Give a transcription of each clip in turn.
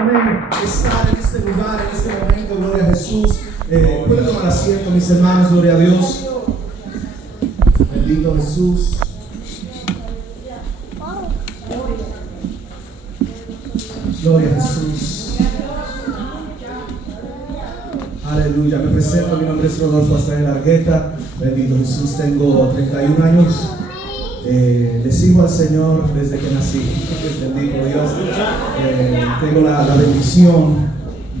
Amén. Estar en este lugar, en este momento, gloria a Jesús. Pueden tomar asiento, mis hermanos, gloria a Dios. Bendito Jesús. Gloria a Jesús. Aleluya. Me presento, mi nombre es Rodolfo Azael Argueta. Bendito Jesús, tengo 31 años. Le sigo al Señor desde que nací. Bendito Dios. Tengo la bendición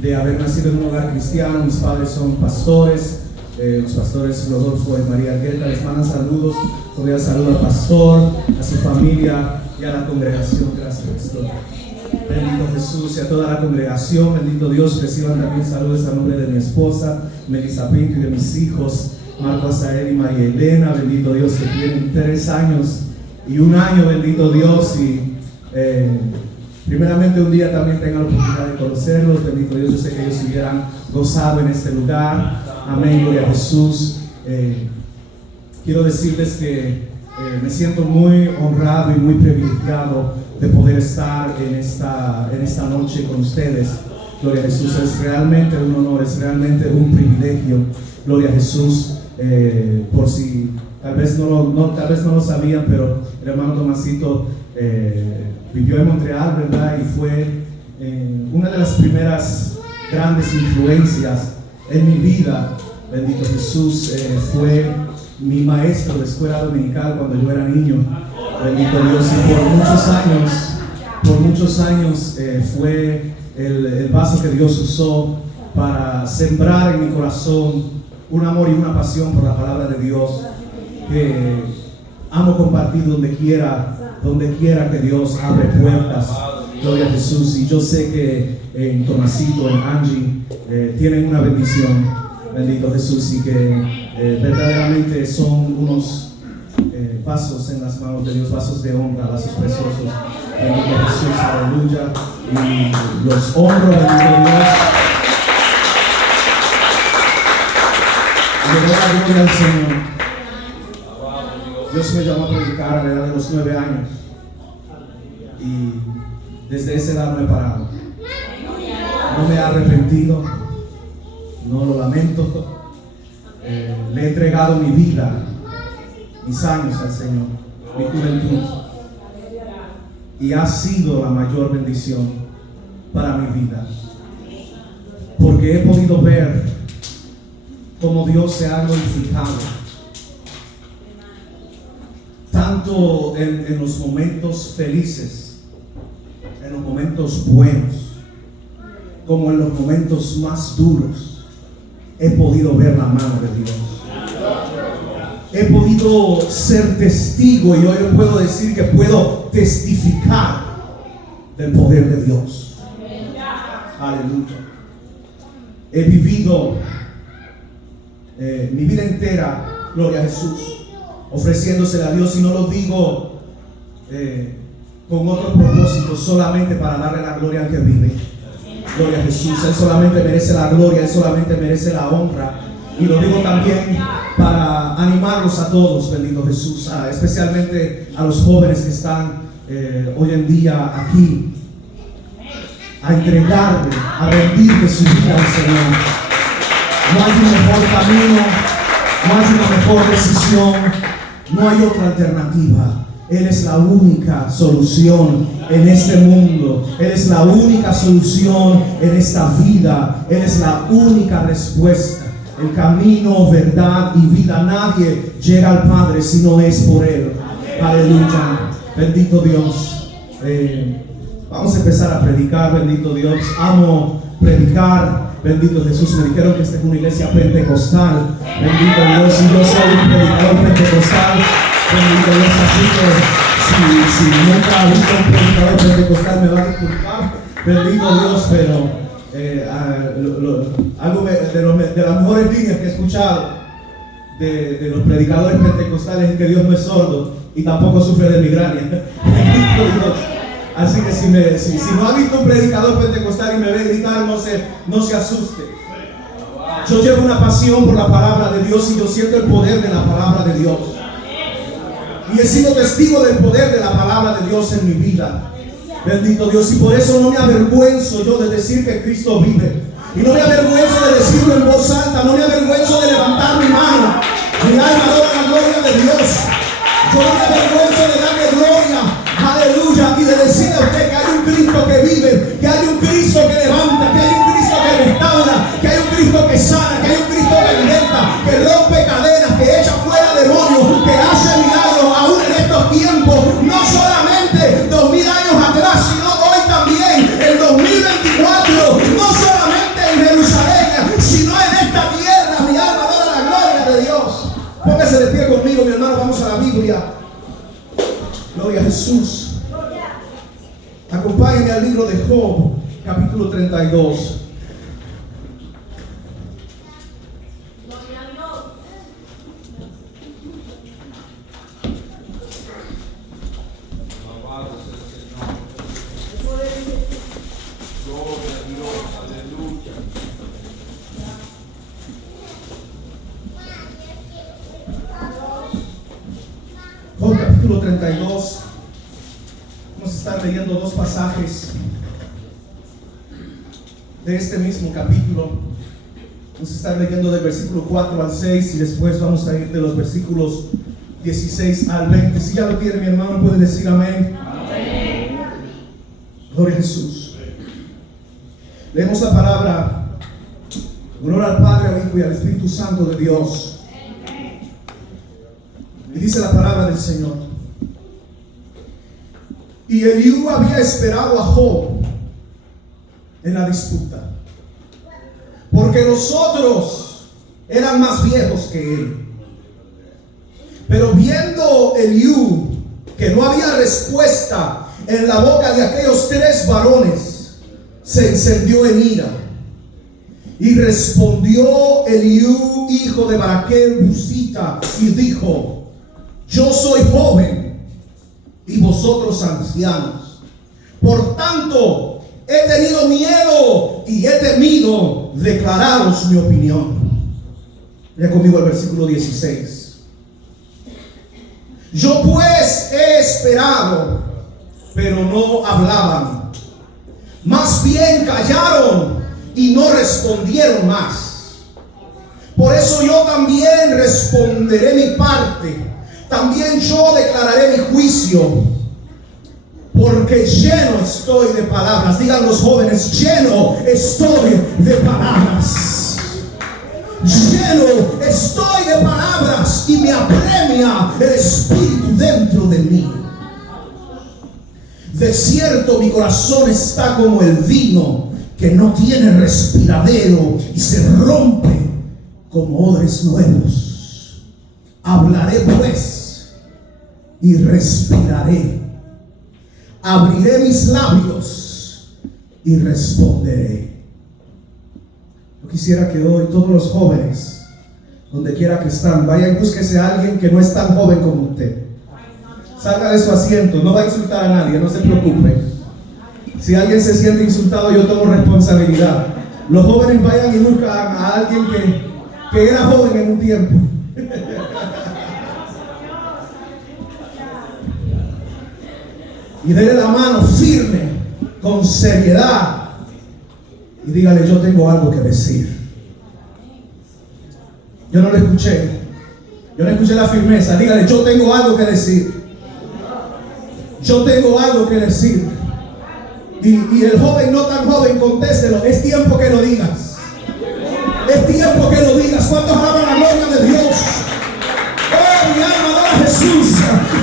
de haber nacido en un hogar cristiano. Mis padres son pastores. Los pastores Rodolfo y María Argueta les mandan saludos. Cordial saludo al pastor, a su familia y a la congregación. Gracias, pastor. Bendito Jesús y a toda la congregación. Bendito Dios. Reciban también saludos a nombre de mi esposa Melissa Pinto y de mis hijos Marco Azael y María Elena. Bendito Dios, que tienen 3 años y 1 año. Bendito Dios. Y primeramente un día también tengan la oportunidad de conocerlos. Bendito Dios, yo sé que ellos se hubieran gozado en este lugar. Amén, gloria a Jesús. Quiero decirles que me siento muy honrado y muy privilegiado de poder estar en esta noche con ustedes. Gloria a Jesús, es realmente un honor, es realmente un privilegio. Gloria a Jesús. Por si tal vez no lo sabían, pero el hermano Tomasito vivió en Montreal, ¿verdad? Y fue una de las primeras grandes influencias en mi vida. Bendito Jesús. Fue mi maestro de escuela dominical cuando yo era niño. Bendito Dios. Y por muchos años fue el vaso que Dios usó para sembrar en mi corazón un amor y una pasión por la palabra de Dios, que amo compartir donde quiera que Dios abre puertas. Gloria a Jesús. Y yo sé que en Tomasito, en Angie, tienen una bendición. Bendito Jesús. Y que verdaderamente son unos vasos en las manos de Dios, vasos de honra, vasos preciosos. Bendito Jesús. Aleluya. Y los honro. Bendito Dios. Le doy la gloria al Señor. Dios me llamó a predicar a la edad de los 9 años. Y desde esa edad no he parado. No me he arrepentido. No lo lamento. Le he entregado mi vida, mis años al Señor, mi juventud. Y ha sido la mayor bendición para mi vida. Porque he podido ver cómo Dios se ha glorificado, tanto en los momentos felices, en los momentos buenos, como en los momentos más duros. He podido ver la mano de Dios. He podido ser testigo, y hoy yo puedo decir que puedo testificar del poder de Dios. Aleluya. He vivido mi vida entera, gloria a Jesús, ofreciéndosela a Dios, y no lo digo con otro propósito, solamente para darle la gloria al que vive. Gloria a Jesús. Él solamente merece la gloria, Él solamente merece la honra. Y lo digo también para animarlos a todos, bendito Jesús, especialmente a los jóvenes que están hoy en día aquí, a entregarle, a rendirle su vida al Señor. No hay un mejor camino, no hay una mejor decisión, no hay otra alternativa. Él es la única solución en este mundo. Él es la única solución en esta vida. Él es la única respuesta. El camino, verdad y vida. Nadie llega al Padre si no es por Él. Aleluya. Bendito Dios. Vamos a empezar a predicar. Bendito Dios. Amo predicar. Bendito Jesús. Me dijeron que esta es una iglesia pentecostal. Bendito Dios. Y yo soy un predicador pentecostal. Bendito Dios. Así que si nunca ha visto un predicador pentecostal, me va a disculpar. Bendito Dios. Pero algo de las mejores líneas que he escuchado de los predicadores pentecostales es que Dios no es sordo y tampoco sufre de migraña. Bendito Dios. Así que si no ha visto un predicador pentecostal y me ve gritar, no se asuste. Yo llevo una pasión por la palabra de Dios, y yo siento el poder de la palabra de Dios. Y he sido testigo del poder de la palabra de Dios en mi vida. Bendito Dios. Y por eso no me avergüenzo yo de decir que Cristo vive. Y no me avergüenzo de decirlo en voz alta. No me avergüenzo de levantar mi mano. Mi alma adora la gloria de Dios. Yo no me avergüenzo de darle gloria, aleluya, y de decirle a usted que hay un Cristo que vive, que hay un Cristo que levanta, que hay un Cristo que restaura, que hay un Cristo que sana, que hay un Cristo que alimenta, que rompe cadenas, que echa fuera demonios, que hace milagros aún en estos tiempos, no solamente 2000 años atrás, sino hoy también, en 2024, no solamente en Jerusalén, sino en esta tierra. Mi alma adora la gloria de Dios. Póngase de pie conmigo, mi hermano, vamos a la Biblia. Gloria a Jesús. Acompáñenme al libro de Job, capítulo 32. Job capítulo 32. Vamos a estar leyendo dos pasajes de este mismo capítulo. Vamos a estar leyendo del versículo 4 al 6 y después vamos a ir de los versículos 16 al 20. Si ya lo tiene mi hermano, puede decir amén. Amén. Gloria a Jesús. Leemos la palabra. Gloria al Padre, al Hijo y al Espíritu Santo de Dios. Y dice la palabra del Señor: y Eliú había esperado a Job en la disputa, porque los otros eran más viejos que él. Pero viendo Eliú que no había respuesta en la boca de aquellos tres varones, se encendió en ira. Y respondió Eliú, hijo de Baraquel, Busita, y dijo: yo soy joven y vosotros ancianos. Por tanto, he tenido miedo y he temido declararos mi opinión. Lea conmigo el versículo 16. Yo pues he esperado, pero no hablaban. Más bien callaron y no respondieron más. Por eso yo también responderé mi parte. También yo declararé mi juicio, porque lleno estoy de palabras. Digan los jóvenes: lleno estoy de palabras. Lleno estoy de palabras y me apremia el espíritu dentro de mí. De cierto, mi corazón está como el vino que no tiene respiradero y se rompe como odres nuevos. Hablaré pues y respiraré. Abriré mis labios y responderé. Yo quisiera que hoy todos los jóvenes, donde quiera que están, vayan y búsquese a alguien que no es tan joven como usted. Salga de su asiento, no va a insultar a nadie, no se preocupe. Si alguien se siente insultado, yo tomo responsabilidad. Los jóvenes vayan y buscan a alguien que era joven en un tiempo. Y déle la mano firme, con seriedad, y dígale: yo tengo algo que decir. Yo no lo escuché. Yo no escuché la firmeza. Dígale: yo tengo algo que decir. Yo tengo algo que decir. Y el joven no tan joven, contéstelo: es tiempo que lo digas. Es tiempo que lo digas. ¿Cuántos alaban la gloria de Dios? Oh, mi alma adora a Jesús.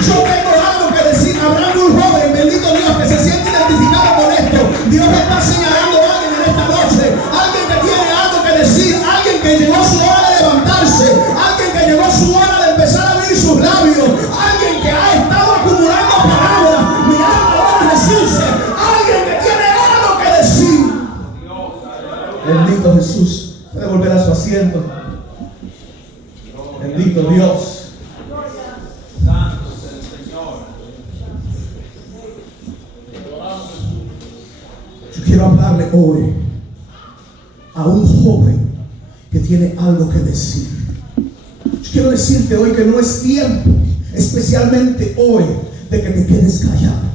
Yo tengo algo que decir. Habrá un joven, bendito Dios, que se siente identificado con esto. Dios está señalando a alguien en esta noche. Alguien que tiene algo que decir. Alguien que llegó su hora de levantarse. Alguien que llegó su hora de empezar a abrir sus labios. Alguien que ha estado acumulando palabras. Mi alma adora a Jesús. Alguien que tiene algo que decir. Bendito Jesús. Puede volver a su asiento. Bendito Dios. Yo quiero hablarle hoy a un joven que tiene algo que decir. Yo quiero decirte hoy que no es tiempo, especialmente hoy, de que te quedes callado.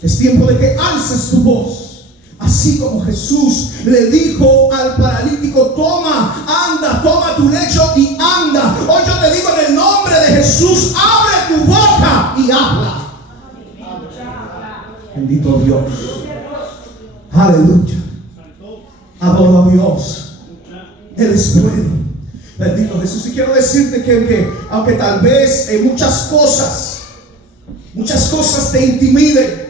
Es tiempo de que alces tu voz, así como Jesús le dijo al paralítico: toma, anda, toma tu lecho y anda. Hoy yo te digo, en el nombre de Jesús, abre tu boca y habla. Bendito Dios. Aleluya. Adoro a Dios. Él es bueno. Bendito Jesús. Y quiero decirte que aunque tal vez muchas cosas te intimiden,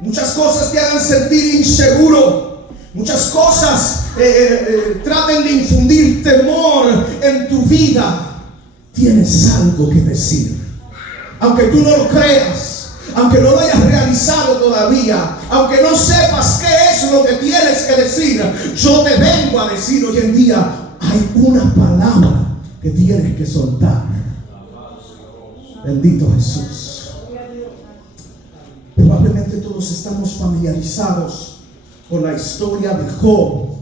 muchas cosas te hagan sentir inseguro, muchas cosas traten de infundir temor en tu vida, tienes algo que decir. Aunque tú no lo creas, aunque no lo hayas realizado todavía, aunque no sepas qué es lo que tienes que decir, yo te vengo a decir hoy en día: hay una palabra que tienes que soltar. Bendito Jesús. Probablemente todos estamos familiarizados con la historia de Job,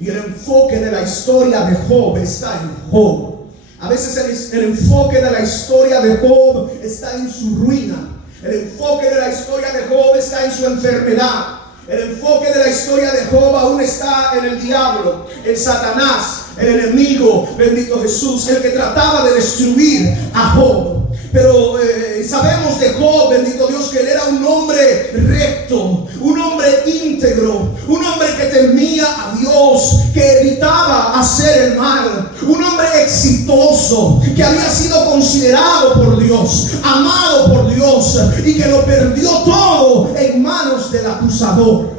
y el enfoque de la historia de Job está en Job. A veces el enfoque de la historia de Job está en su ruina. El enfoque de la historia de Job está en su enfermedad. El enfoque de la historia de Job aún está en el diablo, en Satanás, el enemigo, bendito Jesús, el que trataba de destruir a Job. Pero sabemos de Job, bendito Dios, que él era un hombre recto, un hombre íntegro, un hombre que temía a Dios, que evitaba hacer el mal, un hombre exitoso, que había sido considerado por Dios, amado por Dios, y que lo perdió todo en manos del acusador.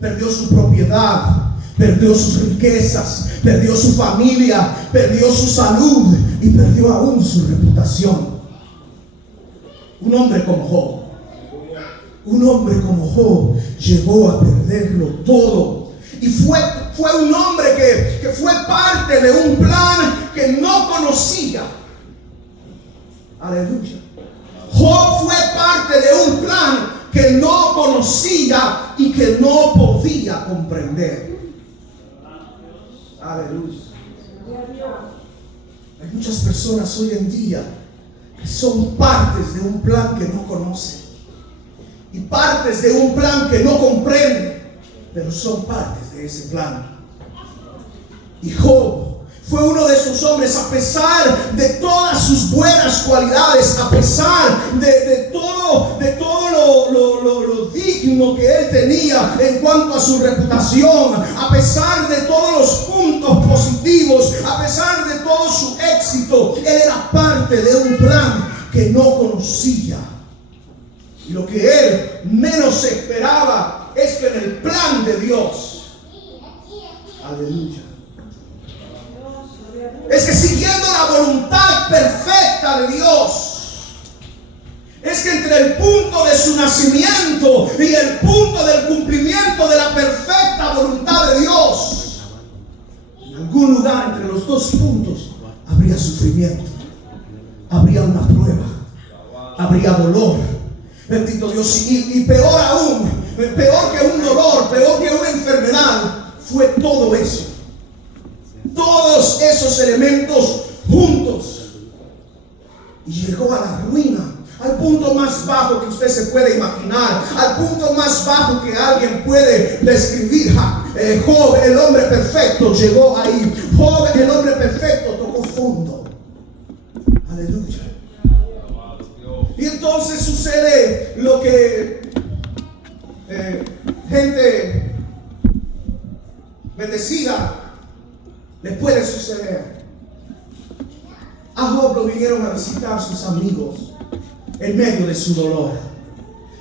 Perdió su propiedad, perdió sus riquezas, perdió su familia, perdió su salud y perdió aún su reputación. Un hombre como Job, un hombre como Job llegó a perderlo todo. Y fue un hombre que fue parte de un plan que no conocía. Aleluya. Job fue parte de un plan que no conocía y que no podía comprender. Aleluya. Hay muchas personas hoy en día que son partes de un plan que no conocen y partes de un plan que no comprenden, pero son partes de ese plan. Y Job fue uno de esos hombres, a pesar de todas sus buenas cualidades, a pesar de todo lo digno que él tenía en cuanto a su reputación, a pesar de todos los puntos positivos, a pesar de todo su éxito, él era parte de un plan que no conocía. Y lo que él menos esperaba es que en el plan de Dios, aleluya, es que siguiendo la voluntad perfecta de Dios, es que entre el punto de su nacimiento y el punto del cumplimiento de la perfecta voluntad de Dios, en algún lugar entre los dos puntos habría sufrimiento, habría una prueba, habría dolor. Bendito Dios. Y peor aún, peor que un dolor, peor que una enfermedad, fue todo eso. Todos esos elementos juntos. Y llegó a la ruina, al punto más bajo que usted se puede imaginar, al punto más bajo que alguien puede describir. Job, el hombre perfecto, llegó ahí. Job, el hombre perfecto, tocó fondo. Aleluya. Y entonces sucede lo que gente bendecida le puede suceder. A Job lo vinieron a visitar sus amigos en medio de su dolor.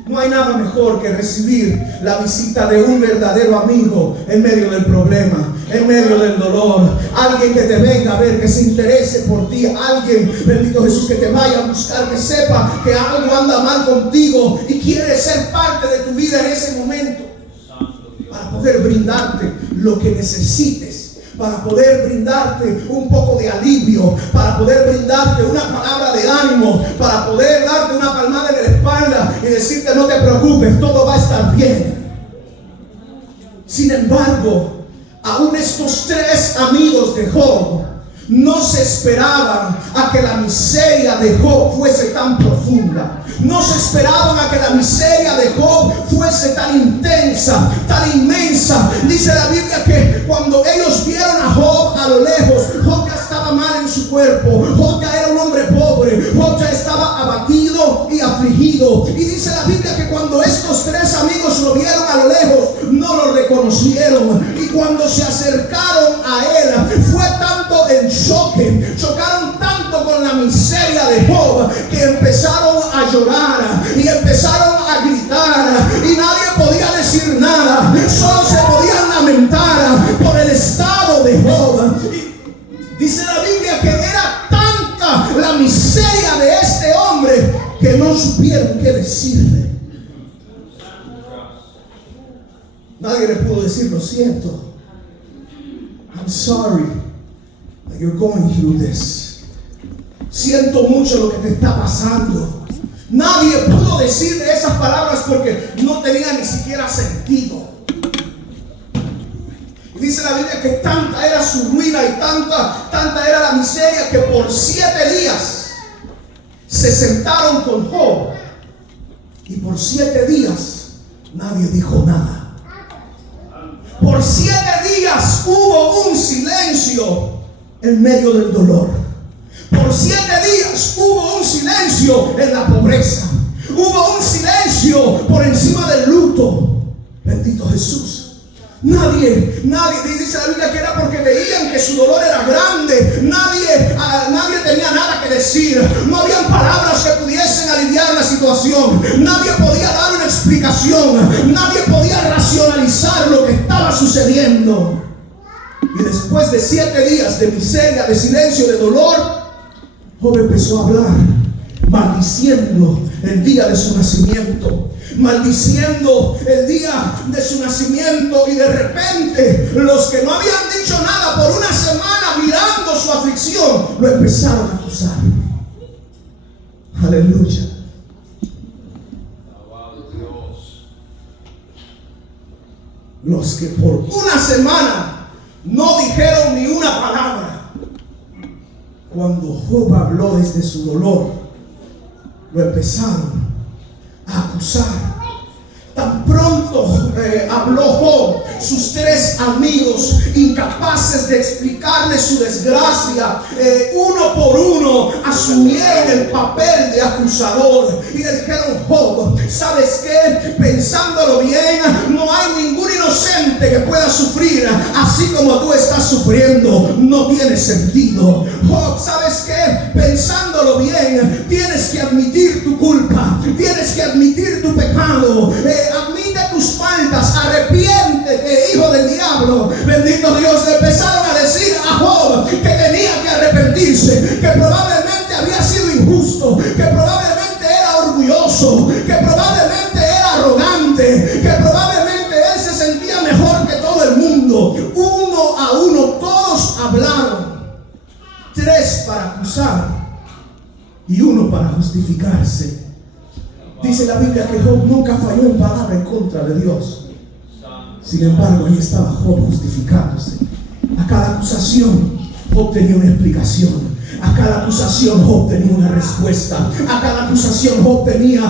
No hay nada mejor que recibir la visita de un verdadero amigo en medio del problema, en medio del dolor. Alguien que te venga a ver, que se interese por ti. Alguien, bendito Jesús, que te vaya a buscar, que sepa que algo anda mal contigo y quiere ser parte de tu vida en ese momento, para poder brindarte lo que necesites, para poder brindarte un poco de alivio, para poder brindarte una palabra de ánimo, para poder darte una palmada en la espalda y decirte: no te preocupes, todo va a estar bien. Sin embargo, aún estos tres amigos de Job no se esperaban a que la miseria de Job fuese tan profunda. No se esperaban a que la miseria de Job fuese tan intensa, tan inmensa. Dice la Biblia que cuando ellos vieron a Job a lo lejos, Job ya estaba mal en su cuerpo. Job ya era un hombre pobre. Job ya estaba abatido y afligido. Y dice la Biblia que cuando estos tres amigos lo vieron a lo lejos, no lo reconocieron. Y cuando se acercaron a él, fue tanto el choque, chocaron tanto con la miseria de Job, que empezaron a llorar y empezaron a gritar, y nadie podía decir nada, solo se podían lamentar por el estado de Job. Y dice la Biblia que era tanta la miseria de este hombre que no supieron qué decirle. Nadie le pudo decir: lo siento, I'm sorry that you're going through this. Siento mucho lo que te está pasando. Nadie pudo decir de esas palabras porque no tenía ni siquiera sentido. Y dice la Biblia que tanta era su ruina y tanta era la miseria, que por 7 días se sentaron con Job, y por 7 días nadie dijo nada. Por 7 días hubo un silencio en medio del dolor. Por 7 días hubo un silencio en la pobreza. Hubo un silencio por encima del luto. Bendito Jesús. Nadie, dice la Biblia que era porque veían que su dolor era grande. Nadie tenía nada que decir. No habían palabras que pudiesen aliviar la situación. Nadie podía dar una explicación. Nadie podía racionalizar lo que estaba sucediendo. Y después de 7 días de miseria, de silencio, de dolor, Job empezó a hablar, maldiciendo el día de su nacimiento, maldiciendo el día de su nacimiento. Y de repente los que no habían dicho nada por una semana, mirando su aflicción, lo empezaron a acusar. Aleluya. Los que por una semana no dijeron ni una palabra, cuando Job habló desde su dolor, lo empezaron a acusar. Tan pronto habló Job, sus 3 amigos, incapaces de explicarle su desgracia, uno por uno asumieron el papel de acusador y le dijeron: Job, ¿sabes qué? Pensándolo bien, no hay ningún inocente que pueda sufrir así como tú estás sufriendo. No tiene sentido. Job, ¿sabes qué? Pensándolo bien, tienes que admitir tu culpa, tienes que admitir tu pecado. Admite tus faltas, arrepiéntete, hijo del diablo. Bendito Dios. Le empezaron a decir a Job que tenía que arrepentirse, que probablemente había sido injusto, que probablemente era orgulloso, que probablemente era arrogante, que probablemente él se sentía mejor que todo el mundo. Uno a uno todos hablaron, 3 para acusar y 1 para justificarse. Dice la Biblia que Job nunca falló en palabra en contra de Dios. Sin embargo, ahí estaba Job justificándose. A cada acusación Job tenía una explicación. A cada acusación Job tenía una respuesta. A cada acusación Job tenía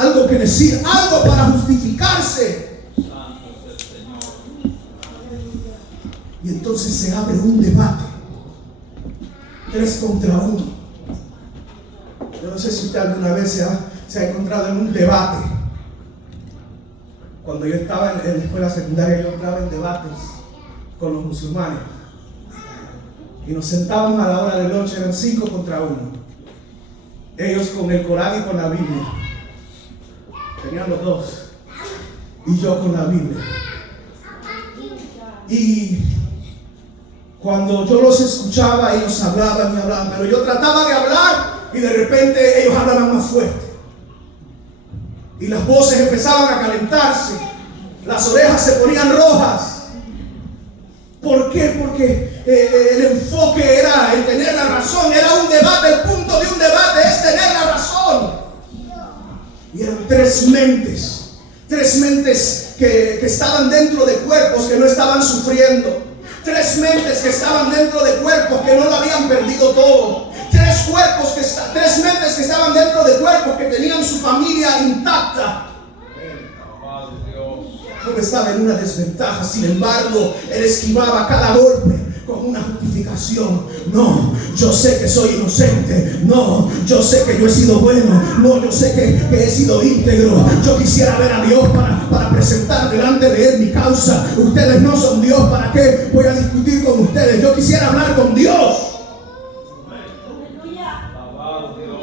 algo que decir, algo para justificarse. Y entonces se abre un debate, 3 contra 1. Yo no sé si usted alguna vez se ha encontrado en un debate. Cuando yo estaba en la escuela secundaria, yo entraba en debates con los musulmanes. Y nos sentábamos a la hora del lunch, eran 5 contra 1. Ellos con el Corán y con la Biblia. Tenían los 2. Y yo con la Biblia. Y cuando yo los escuchaba, ellos hablaban y hablaban, pero yo trataba de hablar y de repente ellos hablaban más fuerte. Y las voces empezaban a calentarse, las orejas se ponían rojas. ¿Por qué? Porque el enfoque era el tener la razón, era un debate, el punto de un debate es tener la razón. Y eran 3 mentes que estaban dentro de cuerpos que no estaban sufriendo. 3 mentes que estaban dentro de cuerpos que no lo habían perdido todo. 3 mentes que estaban dentro de cuerpos que tenían su familia intacta. Job estaba en una desventaja, sin embargo, él esquivaba cada golpe con una justificación. No, yo sé que soy inocente. No, yo sé que yo he sido bueno. No, yo sé que he sido íntegro. Yo quisiera ver a Dios para presentar delante de Él mi causa. Ustedes no son Dios. ¿Para qué voy a discutir con ustedes? Yo quisiera hablar con Dios.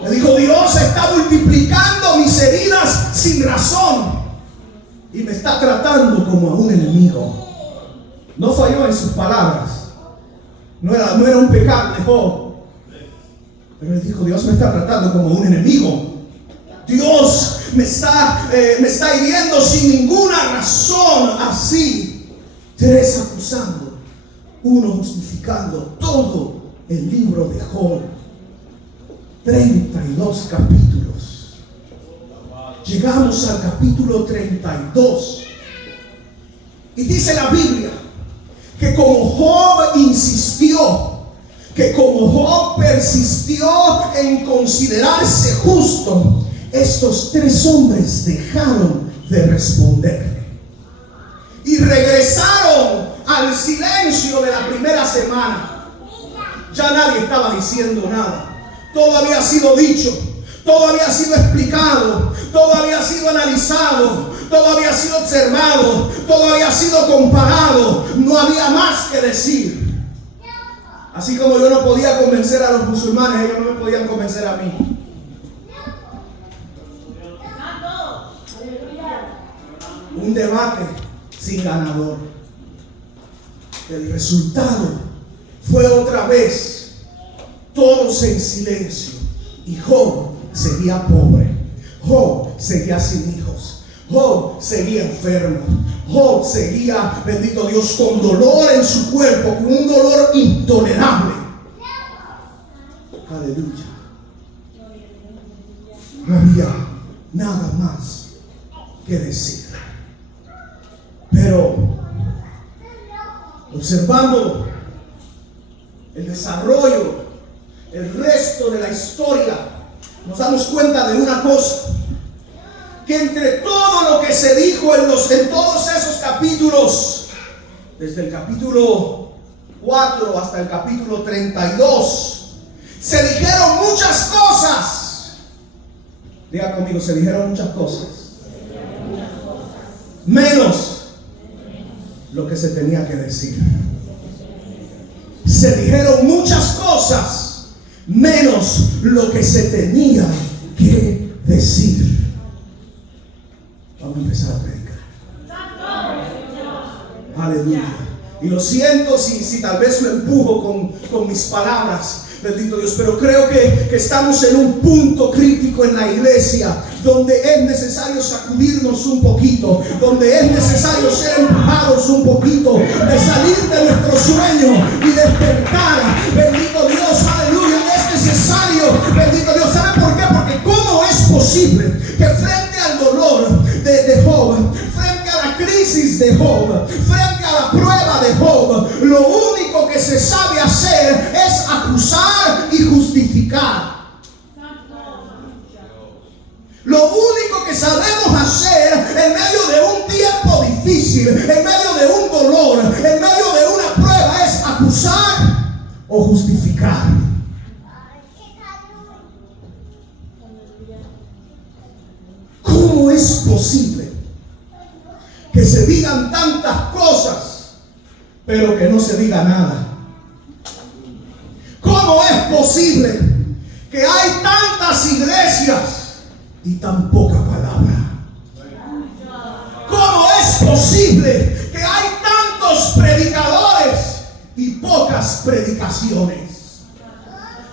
Le dijo: Dios está multiplicando mis heridas sin razón y me está tratando como a un enemigo. No falló en sus palabras. No era un pecado de Job. Pero él dijo: Dios me está tratando como un enemigo. Dios me está hiriendo sin ninguna razón. Así, 3 acusando, 1 justificando. Todo el libro de Job, 32 capítulos. Llegamos al capítulo 32 y dice la Biblia que como Job insistió, que como Job persistió en considerarse justo, estos 3 hombres dejaron de responderle y regresaron al silencio de la primera semana. Ya nadie estaba diciendo nada. Todo había sido dicho, todo había sido explicado, todo había sido analizado, todo había sido observado, todo había sido comparado. No había más que decir. Así como yo no podía convencer a los musulmanes, ellos no me podían convencer a mí. Un debate sin ganador. El resultado fue otra vez todos en silencio. Y Job seguía pobre. Job seguía sin hijos. Job seguía enfermo. Job seguía, bendito Dios, con dolor en su cuerpo, con un dolor intolerable. Aleluya. No había nada más que decir. Pero observando el desarrollo, el resto de la historia, nos damos cuenta de una cosa: que entre todo lo que se dijo en todos esos capítulos, desde el capítulo 4 hasta el capítulo 32, se dijeron muchas cosas. Diga conmigo: se dijeron muchas cosas, menos lo que se tenía que decir. Se dijeron muchas cosas, menos lo que se tenía que decir. Vamos a empezar a predicar. Aleluya. Y lo siento si tal vez lo empujo con mis palabras, bendito Dios, pero creo que estamos en un punto crítico en la iglesia donde es necesario sacudirnos un poquito, donde es necesario ser empujados un poquito, de salir de nuestro sueño y despertar. Bendito Dios, aleluya. Es necesario, bendito Dios. ¿Saben por qué? Porque ¿cómo es posible que frente al dolor de Job, frente a la crisis de Job, frente a la prueba de Job, lo único que se sabe hacer es acusar y justificar? Lo único que sabemos hacer en medio de un tiempo difícil, en medio de un dolor, en medio de una prueba, es acusar o justificar. ¿Cómo es posible que se digan tantas cosas, pero que no se diga nada? ¿Cómo es posible que hay tantas iglesias y tan poca palabra? ¿Cómo es posible que hay tantos predicadores y pocas predicaciones?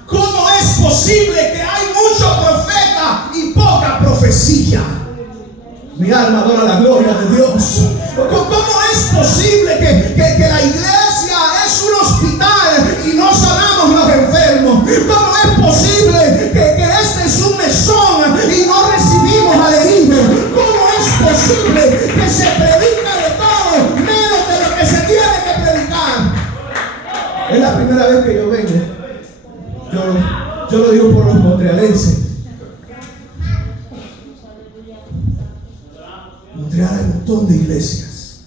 ¿Cómo es posible que hay mucho profeta y poca profecía? Mi alma adora la gloria de Dios. ¿Cómo es posible que la iglesia es un hospital y no sanamos los enfermos? ¿Cómo es posible que este es un mesón y no recibimos al herido? ¿Cómo es posible que se predica de todo menos de lo que se tiene que predicar? la primera vez que yo vengo. Yo lo digo por los montrealenses. Montreal hay un montón de iglesias.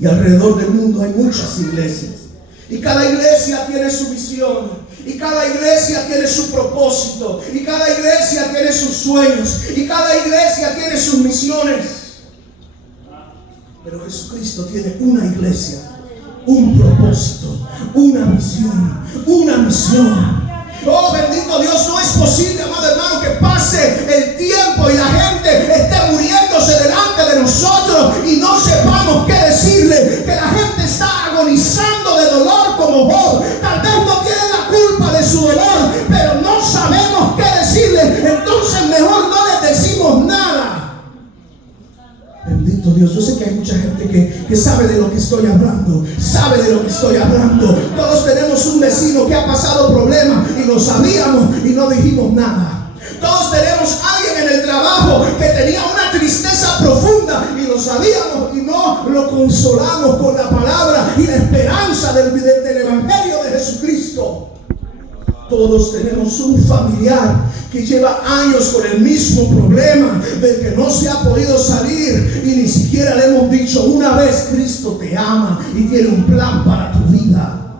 Y alrededor del mundo hay muchas iglesias. Y cada iglesia tiene su visión. Y cada iglesia tiene su propósito. Y cada iglesia tiene sus sueños. Y cada iglesia tiene sus misiones. Pero Jesucristo tiene una iglesia, un propósito, una visión, una misión. Oh, bendito Dios, no es posible, amado hermano, que pase el tiempo y la gente esté muriéndose delante de nosotros y no sepamos qué decirle, que la gente está agonizando de dolor como Job. Tal vez no tienen la culpa de su dolor, pero no sabemos qué decirle, entonces mejor no les decimos nada. Bendito Dios, yo sé que hay mucha gente que sabe de lo que estoy hablando, sabe de lo que estoy hablando. Todos tenemos un vecino que ha pasado problemas y lo sabíamos y no dijimos nada. Todos tenemos alguien en el trabajo que tenía una tristeza profunda y lo sabíamos y no lo consolamos con la palabra y la esperanza del Evangelio de Jesucristo. Todos tenemos un familiar que lleva años con el mismo problema del que no se ha podido salir y ni siquiera le hemos dicho una vez: Cristo te ama y tiene un plan para tu vida.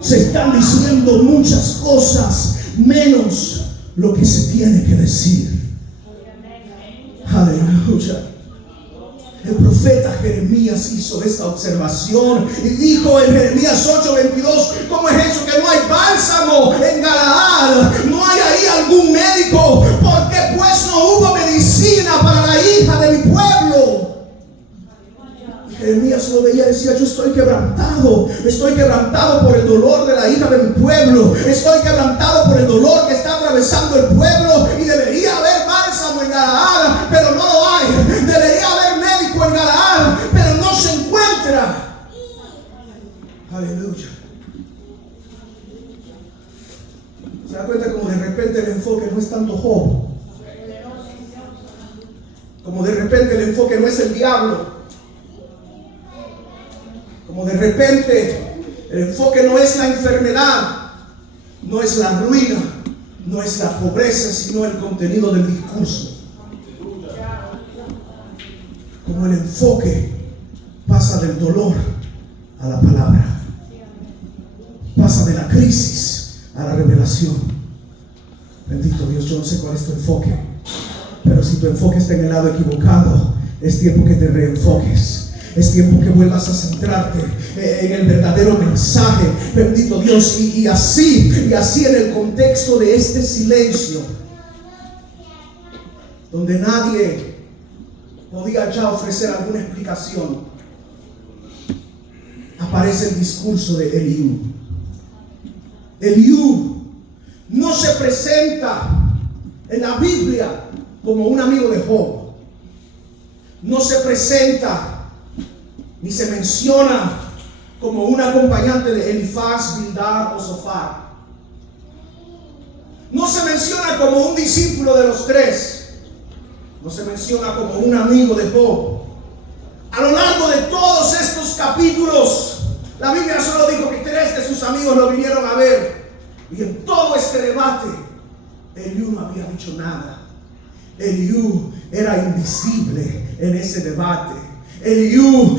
Se están diciendo muchas cosas menos lo que se tiene que decir. Aleluya. El profeta Jeremías hizo esta observación y dijo en Jeremías 8:22: ¿cómo es eso que no hay bálsamo en Galaad? No hay ahí algún médico, porque pues no hubo medicina para la hija de mi pueblo. Y Jeremías lo veía y decía: yo estoy quebrantado por el dolor de la hija de mi pueblo, estoy quebrantado por el dolor que está atravesando el pueblo, y debería haber bálsamo en Galaad, pero no lo hay. Debería haber médico en Galaad, pero no se encuentra. Aleluya. ¿Se da cuenta como de repente el enfoque no es tanto Job? Como de repente el enfoque no es el diablo. Como de repente el enfoque no es la enfermedad, no es la ruina, no es la pobreza, sino el contenido del discurso. Como el enfoque pasa del dolor a la palabra, pasa de la crisis a la revelación. Bendito Dios, yo no sé cuál es tu enfoque, pero si tu enfoque está en el lado equivocado, es tiempo que te reenfoques. Es tiempo que vuelvas a centrarte en el verdadero mensaje. Bendito Dios. Y así en el contexto de este silencio, donde nadie podía ya ofrecer alguna explicación, aparece el discurso de Eliú. Eliú no se presenta en la Biblia como un amigo de Job. No se presenta ni se menciona como un acompañante de Elifaz, Bildad o Zofar. No se menciona como un discípulo de los tres. No se menciona como un amigo de Job. A lo largo de todos estos capítulos, la Biblia solo dijo que 3 de sus amigos lo vinieron a ver. Y en todo este debate, Eliú no había dicho nada. Eliú era invisible en ese debate. Eliú,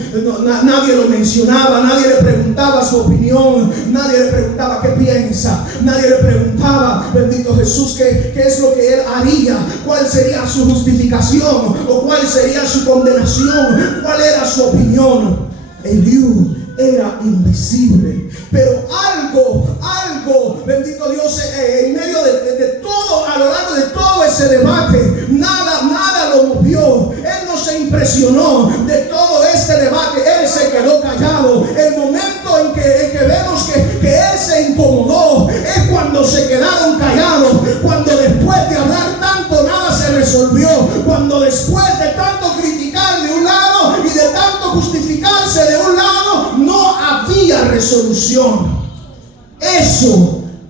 nadie lo mencionaba, nadie le preguntaba su opinión, nadie le preguntaba qué piensa, nadie le preguntaba, bendito Jesús, qué es lo que él haría, cuál sería su justificación o cuál sería su condenación, cuál era su opinión. Eliú era invisible, pero algo, bendito Dios, en medio de todo, a lo largo de todo ese debate, nada lo movió. Él no se impresionó de todo este debate, él se quedó callado. El momento en que vemos que él se incomodó es cuando se quedaron callados, cuando después de hablar tanto nada se resolvió, cuando después de tanto criticar de un lado y de tanto justificarse de un lado, no había resolución.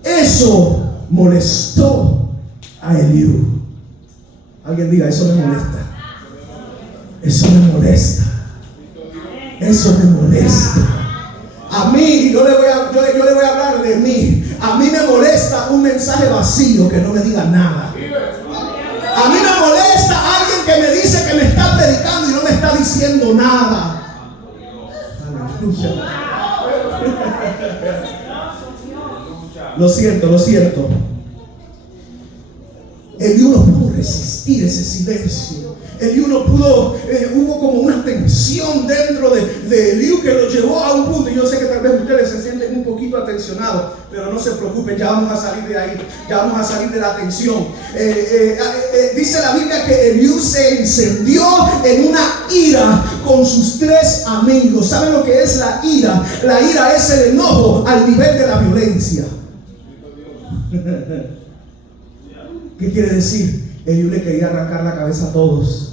Eso molestó a Eliú. Alguien diga: eso me molesta. Eso me molesta. Eso me molesta. A mí, yo le voy a hablar hablar de mí. A mí me molesta un mensaje vacío que no me diga nada. A mí me molesta alguien que me dice que me está predicando y no me está diciendo nada. Aleluya. Lo siento. Eliú no pudo resistir ese silencio. Eliú no pudo, hubo como una tensión dentro de Eliú que lo llevó a un punto. Y yo sé que tal vez ustedes se sienten un poquito atencionados, pero no se preocupen, ya vamos a salir de ahí, ya vamos a salir de la tensión. Dice la Biblia que Eliú se encendió en una ira con sus 3 amigos. ¿Saben lo que es la ira? La ira es el enojo al nivel de la violencia. ¿Qué quiere decir? Eliú le quería arrancar la cabeza a todos.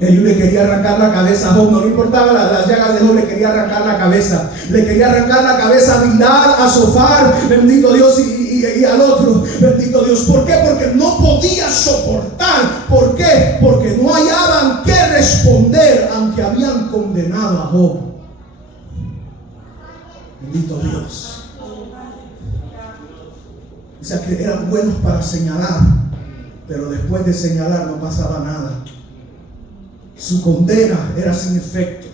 Eliú le quería arrancar la cabeza a Job, no le importaba las llagas de Job, le quería arrancar la cabeza. Le quería arrancar la cabeza a Bildad, a Zofar, bendito Dios, y al otro, bendito Dios. ¿Por qué? Porque no podía soportar. ¿Por qué? Porque no hallaban qué responder, aunque habían condenado a Job. Bendito Dios. O sea que eran buenos para señalar, pero después de señalar no pasaba nada. Su condena era sin efecto.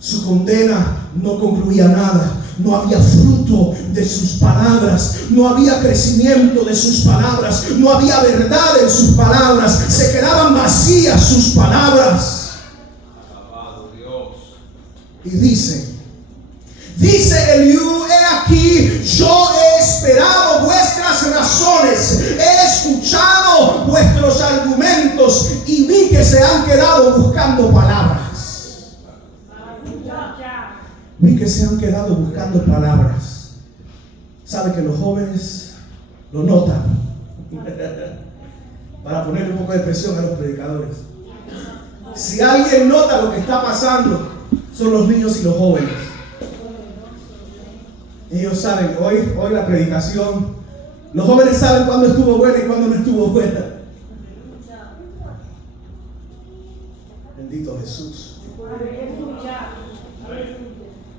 Su condena no concluía nada. No había fruto de sus palabras. No había crecimiento de sus palabras. No había verdad en sus palabras. Se quedaban vacías sus palabras. Y dice Eliú: he aquí, yo he esperado vuestras razones, he escuchado vuestros argumentos y vi que se han quedado buscando palabras. Vi que se han quedado buscando palabras. ¿Sabe que los jóvenes lo notan? Para ponerle un poco de presión a los predicadores. Si alguien nota lo que está pasando, son los niños y los jóvenes. Ellos saben, hoy la predicación, los jóvenes saben cuándo estuvo buena y cuándo no estuvo buena. Bendito Jesús.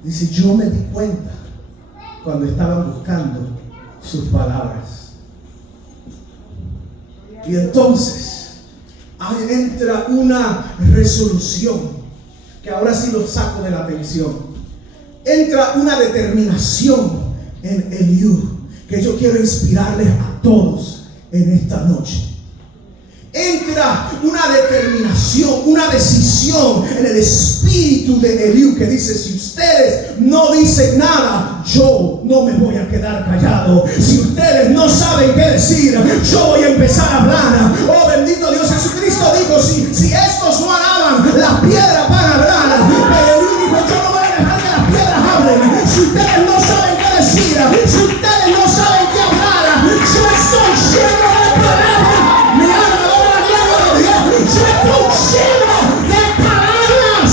Dice: yo me di cuenta cuando estaban buscando sus palabras. Y entonces ahí entra una resolución que ahora sí lo saco de la tensión. Entra una determinación en Eliú que yo quiero inspirarles a todos en esta noche. Entra una determinación, una decisión en el espíritu de Eliú que dice: si ustedes no dicen nada, yo no me voy a quedar callado. Si ustedes no saben qué decir, yo voy a empezar a hablar. Oh, bendito Dios. Jesucristo dijo: si estos no alaban, las piedras van a hablar. Pero Eliú dijo: yo no voy a dejar que las piedras hablen. Si ustedes no saben qué decir, si ustedes no saben qué hablar, yo estoy lleno de palabras. Mi alma adora la gloria de Dios. Yo estoy lleno de palabras.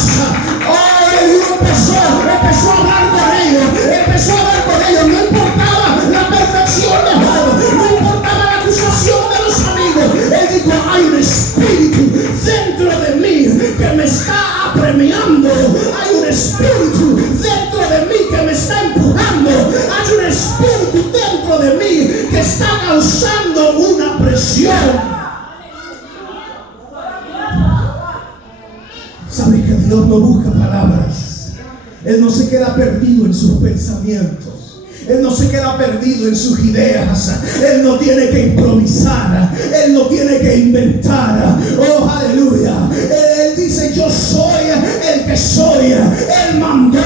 Oh, Eliú empezó a hablar con ellos. Empezó a hablar con ellos. No importaba la perfección de Job, no importaba la acusación de los amigos. Él dijo: hay un espíritu dentro de mí que me está apremiando. Hay un espíritu dentro de mí que me está empujando. Hay un espíritu dentro de mí que está causando una presión. ¿Sabe que Dios no busca palabras? Él no se queda perdido en sus pensamientos. Él no se queda perdido en sus ideas. Él no tiene que improvisar. Él no tiene que inventar. Oh, aleluya. Él dice: yo soy el que soy. Él mandó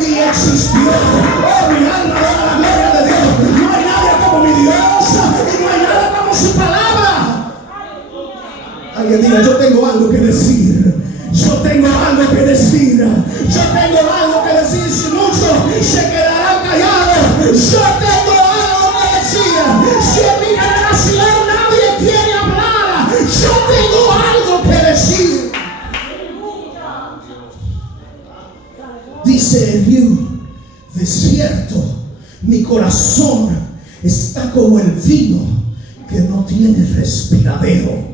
y existió. Oh, mi alma adora la gloria de Dios. No hay nadie como mi Dios y no hay nada como su palabra. Alguien diga: yo tengo algo que decir. Yo tengo algo que decir. Yo tengo algo que decir. Si muchos se quedarán callados, yo tengo algo que decir. Si en mi generación nadie quiere hablar, yo tengo algo que decir. Dice Eliú: de cierto, mi corazón está como el vino que no tiene respiradero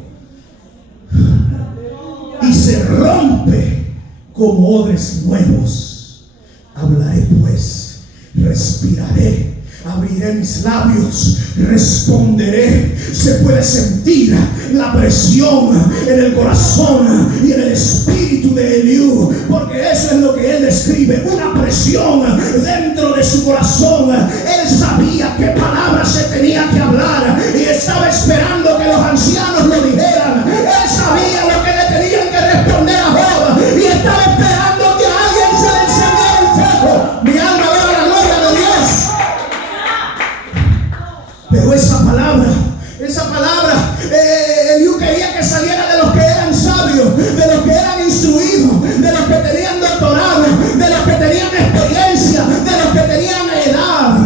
y se rompe como odres nuevos. Hablaré pues, respiraré, Abriré mis labios, responderé. Se puede sentir la presión en el corazón y en el espíritu de Eliú, porque eso es lo que él describe, una presión dentro de su corazón. Él sabía qué palabras se tenía que hablar y estaba esperando que los ancianos lo dijeran. Él sabía lo que le tenían que responder a Job y estaba esperando que alguien se le encendiera el fuego. Mi alma adora la gloria de Dios. Pero esa palabra, Eliú quería que saliera de los que eran sabios, de los que eran instruidos, de los que tenían doctorado, de los que tenían experiencia, de los que tenían edad.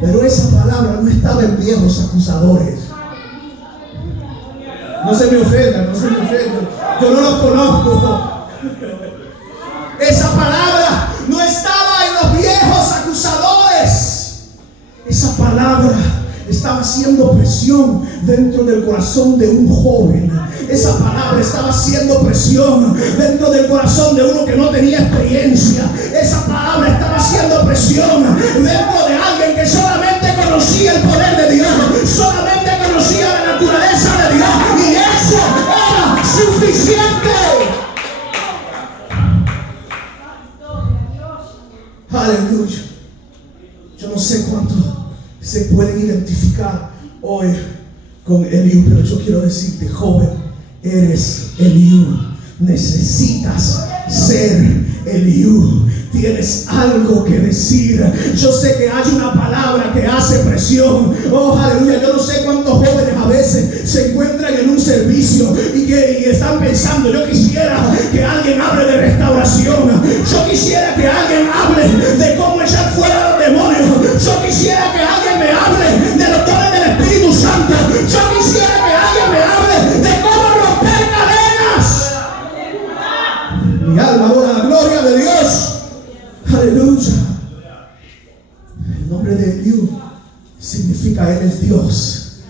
Pero esa palabra no estaba en viejos acusadores. No se me ofendan, yo no los conozco. Esa palabra no estaba en los viejos acusadores. Esa palabra estaba haciendo presión dentro del corazón de un joven. Esa palabra estaba haciendo presión dentro del corazón de uno que no tenía experiencia. Esa palabra estaba haciendo presión dentro de alguien que solamente conocía el poder de Dios, solamente conocía la naturaleza de Dios, y eso era suficiente. Aleluya. Yo no sé cuánto se pueden identificar hoy con Eliú, pero yo quiero decirte, joven, eres Eliú. Necesitas ser Eliú. Tienes algo que decir. Yo sé que hay una palabra que hace presión. Oh, aleluya. Yo no sé cuántos jóvenes a veces se encuentran en un servicio y están pensando: yo quisiera que alguien hable de restauración. Yo quisiera que alguien hable de cómo echar fuera a los demonios. Yo quisiera que alguien me hable de los dones del Espíritu Santo. Yo quisiera que alguien me hable de cómo romper cadenas. Mi alma adora la gloria de Dios. Aleluya. El nombre de Eliú significa Él es Dios.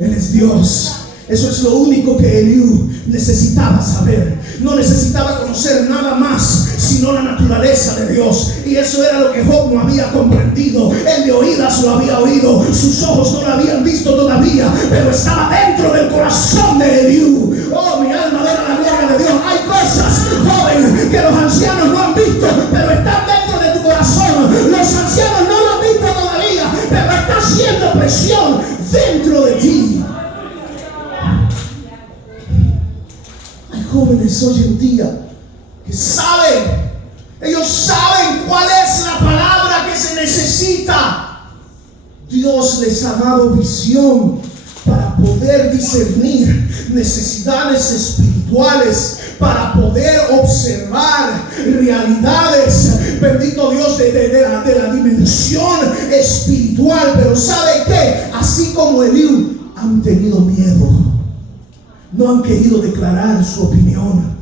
Él es Dios. Eso es lo único que Eliú necesitaba saber. No necesitaba conocer nada más sino la naturaleza de Dios. Y eso era lo que Job no había comprendido. Él de oídas lo había oído, sus ojos no lo habían visto todavía, pero estaba dentro del corazón de Eliú. Oh, mi alma adora la gloria de Dios. Hay cosas, joven, que los ancianos no han visto, pero están dentro de tu corazón. Los ancianos no lo han visto todavía, pero está haciendo presión dentro de ti. Hay jóvenes hoy en día que saben, ellos saben cuál es la palabra que se necesita. Dios les ha dado visión para poder discernir necesidades espirituales, para poder observar realidades, bendito Dios, de la dimensión espiritual. Pero ¿sabe qué? Así como Eliú, han tenido miedo, no han querido declarar su opinión.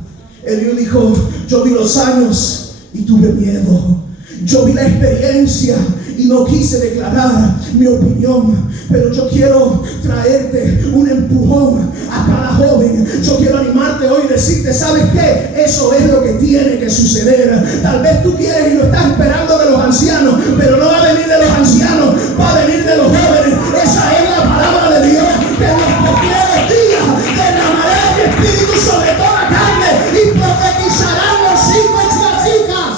Eliú dijo: yo vi los años y tuve miedo. Yo vi la experiencia y no quise declarar mi opinión. Pero yo quiero traerte un empujón a cada joven. Yo quiero animarte hoy y decirte: ¿sabes qué? Eso es lo que tiene que suceder. Tal vez tú quieres y lo estás esperando de los ancianos, pero no va a venir de los ancianos, va a venir de los jóvenes. Esa es la palabra de Dios, que en los postreros días derramaré mi espíritu sobre toda carne y profetizarán los hijos y las hijas.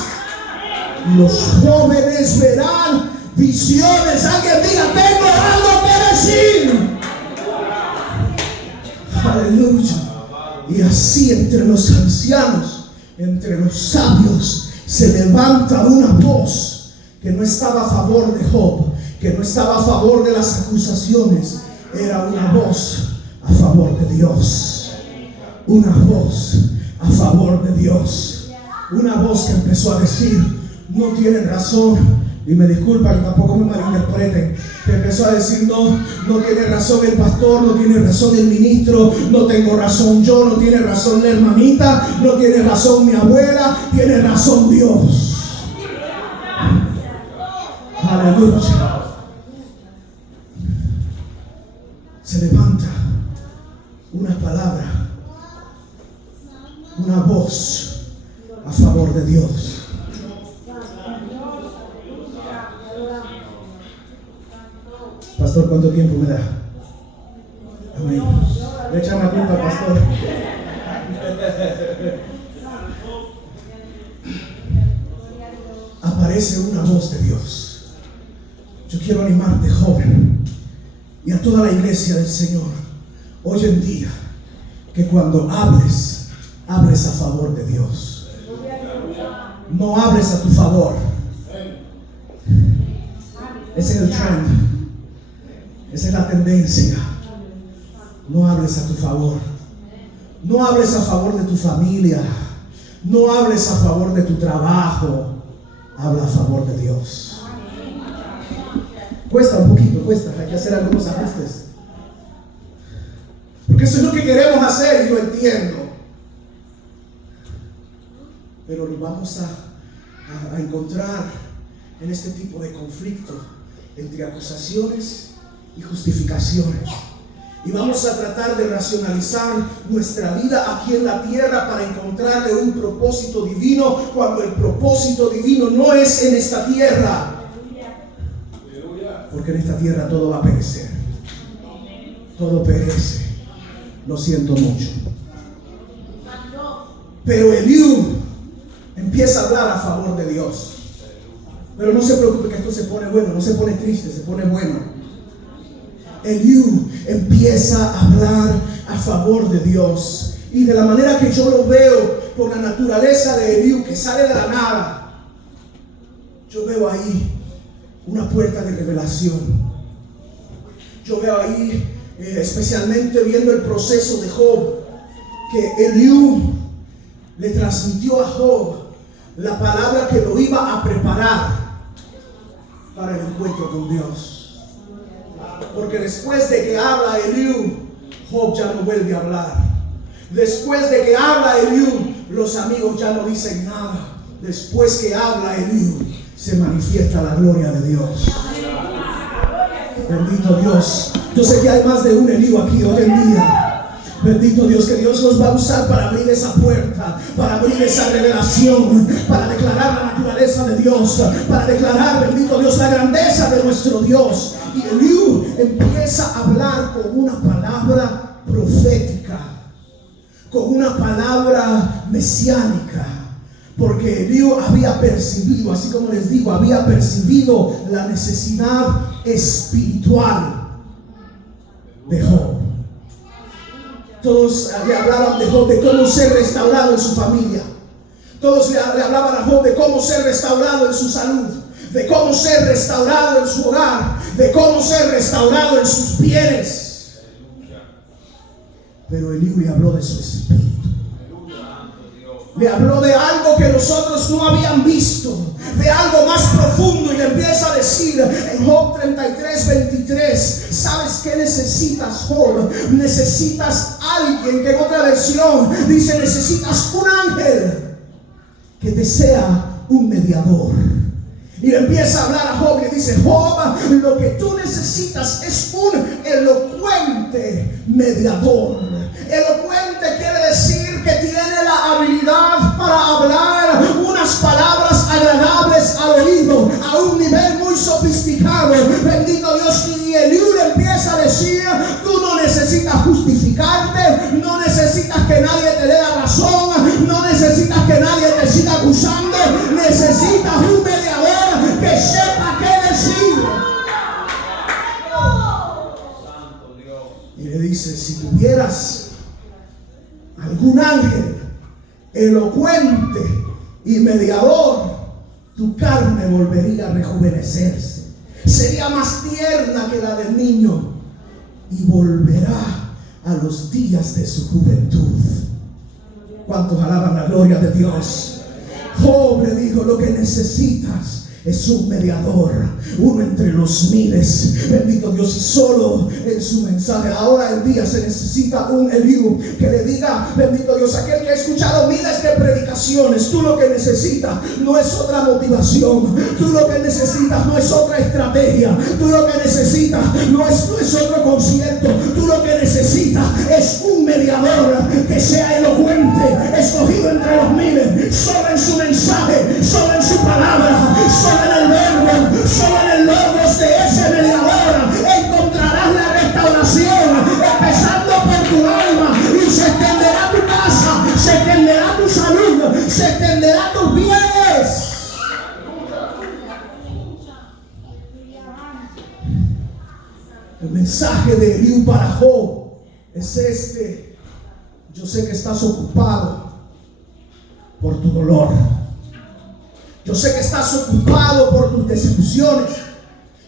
Los jóvenes verán visiones. Alguien diga: tengo algo que decir. Aleluya. Y así entre los ancianos, entre los sabios, se levanta una voz que no estaba a favor de Job, que no estaba a favor de las acusaciones. Era una voz a favor de Dios. Una voz a favor de Dios. Una voz que empezó a decir: no tienen razón. Y me disculpan, tampoco me malinterpreten, que empezó a decir: no tiene razón el pastor, no tiene razón el ministro, no tengo razón yo, no tiene razón la hermanita, no tiene razón mi abuela, tiene razón Dios. Aleluya. Se levanta una palabra, una voz a favor de Dios. Pastor, ¿cuánto tiempo me da? Amén. Le echan la culpa al pastor. Aparece una voz de Dios. Yo quiero animarte, joven, y a toda la iglesia del Señor, hoy en día, que cuando hables a favor de Dios. No hables a tu favor. Ese es el trend. Esa es la tendencia. No hables a tu favor. No hables a favor de tu familia. No hables a favor de tu trabajo. Habla a favor de Dios. Cuesta un poquito, cuesta. Hay que hacer algunos ajustes. Porque eso es lo que queremos hacer y lo entiendo. Pero nos vamos a encontrar en este tipo de conflicto entre acusaciones y justificaciones. Y vamos a tratar de racionalizar nuestra vida aquí en la tierra para encontrarle un propósito divino, cuando el propósito divino no es en esta tierra. Porque en esta tierra todo va a perecer. Todo perece. Lo siento mucho. Pero Eliú empieza a hablar a favor de Dios. Pero no se preocupe que esto se pone bueno, no se pone triste, se pone bueno. Eliú empieza a hablar a favor de Dios. Y de la manera que yo lo veo, por la naturaleza de Eliú, que sale de la nada, yo veo ahí una puerta de revelación. Yo veo ahí, especialmente viendo el proceso de Job, que Eliú le transmitió a Job la palabra que lo iba a preparar para el encuentro con Dios. Porque después de que habla Eliú, Job ya no vuelve a hablar. Después de que habla Eliú, los amigos ya no dicen nada. Después que habla Eliú, se manifiesta la gloria de Dios. Bendito Dios. Yo sé que hay más de un Eliú aquí hoy en día. Bendito Dios, que Dios nos va a usar para abrir esa puerta, para abrir esa revelación, para declarar la naturaleza de Dios, para declarar, bendito Dios, la grandeza de nuestro Dios. Y Eliú empieza a hablar con una palabra profética, con una palabra mesiánica, porque Eliú había percibido, así como les digo, había percibido la necesidad espiritual de Job. Todos le hablaban de Job, de cómo ser restaurado en su familia. Todos le hablaban a Job de cómo ser restaurado en su salud, de cómo ser restaurado en su hogar, de cómo ser restaurado en sus bienes. Pero Eliú le habló de su espíritu. Le habló de algo que los otros no habían visto, de algo más profundo, y le empieza a decir en Job 33:23, ¿sabes qué necesitas, Job? Necesitas alguien, que en otra versión dice, necesitas un ángel que te sea un mediador. Y le empieza a hablar a Job y le dice, Job, lo que tú necesitas es un elocuente mediador. Elocuente quiere decir que tiene la habilidad para hablar unas palabras agradables al oído, a un nivel muy sofisticado. Bendito Dios. Y Eliú le empieza a decir, tú no necesitas justificarte, no necesitas que nadie te dé la razón, no necesitas que nadie te siga acusando, necesitas un mediador que sepa qué decir. Y le dice, si tuvieras algún ángel elocuente y mediador, tu carne volvería a rejuvenecerse, sería más tierna que la del niño y volverá a los días de su juventud. ¿Cuántos alaban la gloria de Dios? Job le dijo, lo que necesitas es un mediador, uno entre los miles. Bendito Dios. Y solo en su mensaje ahora en día se necesita un Eliú que le diga, bendito Dios, aquel que ha escuchado miles de predicaciones, tú lo que necesitas no es otra motivación, tú lo que necesitas no es otra estrategia, tú lo que necesitas no es otro concierto, tú lo que necesitas es un mediador que sea elocuente, escogido entre los miles, solo en su mensaje, solo en su palabra, solo en el verbo, solo en el logos de ese mediador encontrarás El mensaje de Eliú para Job es este: yo sé que estás ocupado por tu dolor. Yo sé que estás ocupado por tus decepciones.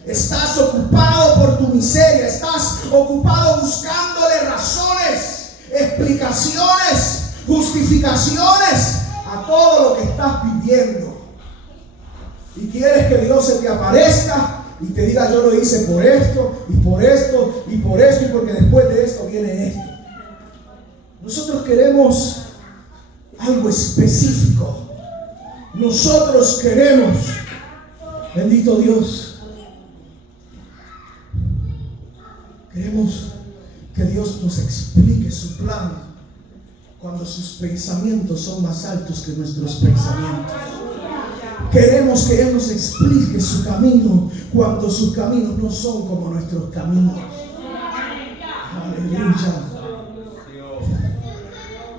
Estás ocupado por tu miseria. Estás ocupado buscándole razones, explicaciones, justificaciones a todo lo que estás viviendo. Y quieres que Dios se te aparezca y te diga: yo lo hice por esto, y por esto, y por esto, y porque después de esto viene esto. Nosotros queremos algo específico. Nosotros queremos, bendito Dios, queremos que Dios nos explique su plan cuando sus pensamientos son más altos que nuestros pensamientos. Queremos que Él nos explique su camino cuando sus caminos no son como nuestros caminos. Aleluya.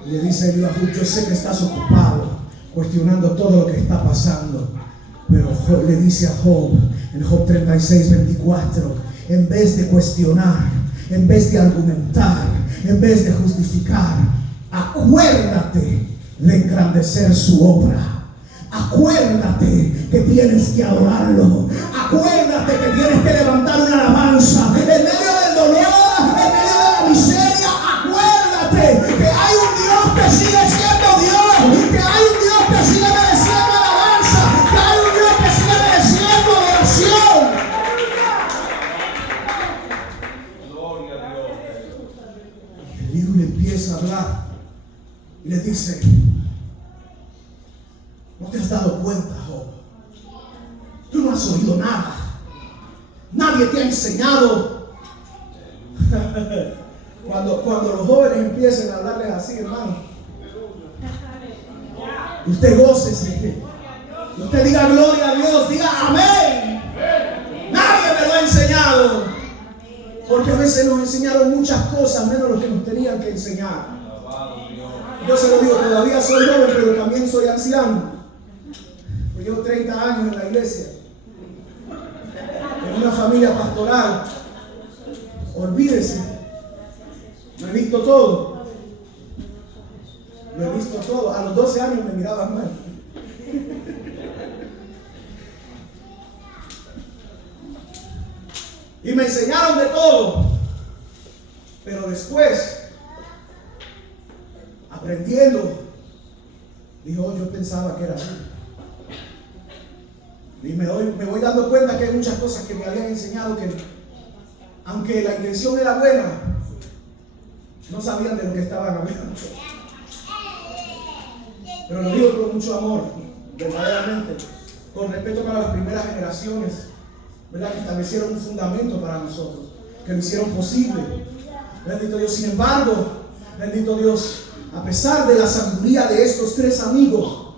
Le dice Eliú: yo sé que estás ocupado cuestionando todo lo que está pasando. Pero Job le dice a Job, en Job 36:24, en vez de cuestionar, en vez de argumentar, en vez de justificar, acuérdate de engrandecer su obra. Acuérdate que tienes que adorarlo. Acuérdate que tienes que levantar una alabanza en medio del dolor, en medio de la miseria. Acuérdate que hay un Dios que sigue siendo Dios, que hay un Dios que sigue mereciendo alabanza, que hay un Dios que sigue mereciendo adoración. Gloria a Dios. El Eliú le empieza a hablar y le dice: ¿no te has dado cuenta, Job? Tú no has oído nada. Nadie te ha enseñado. Cuando los jóvenes empiecen a hablarles así, hermano, usted gócese. Usted diga gloria a Dios, diga amén. Nadie me lo ha enseñado. Porque a veces nos enseñaron muchas cosas menos lo que nos tenían que enseñar. Yo se lo digo, todavía soy joven, pero también soy anciano. Yo llevo 30 años en la iglesia, en una familia pastoral. Olvídese, lo he visto todo. Lo he visto todo. A los 12 años me miraban mal. Y me enseñaron de todo. Pero después, aprendiendo, dijo: oh, yo pensaba que era así. Y me voy dando cuenta que hay muchas cosas que me habían enseñado que, aunque la intención era buena, no sabían de lo que estaban hablando. Pero lo digo con mucho amor, verdaderamente, con respeto para las primeras generaciones, ¿verdad? Que establecieron un fundamento para nosotros, que lo hicieron posible. Bendito Dios. Sin embargo, bendito Dios, a pesar de la sabiduría de estos tres amigos,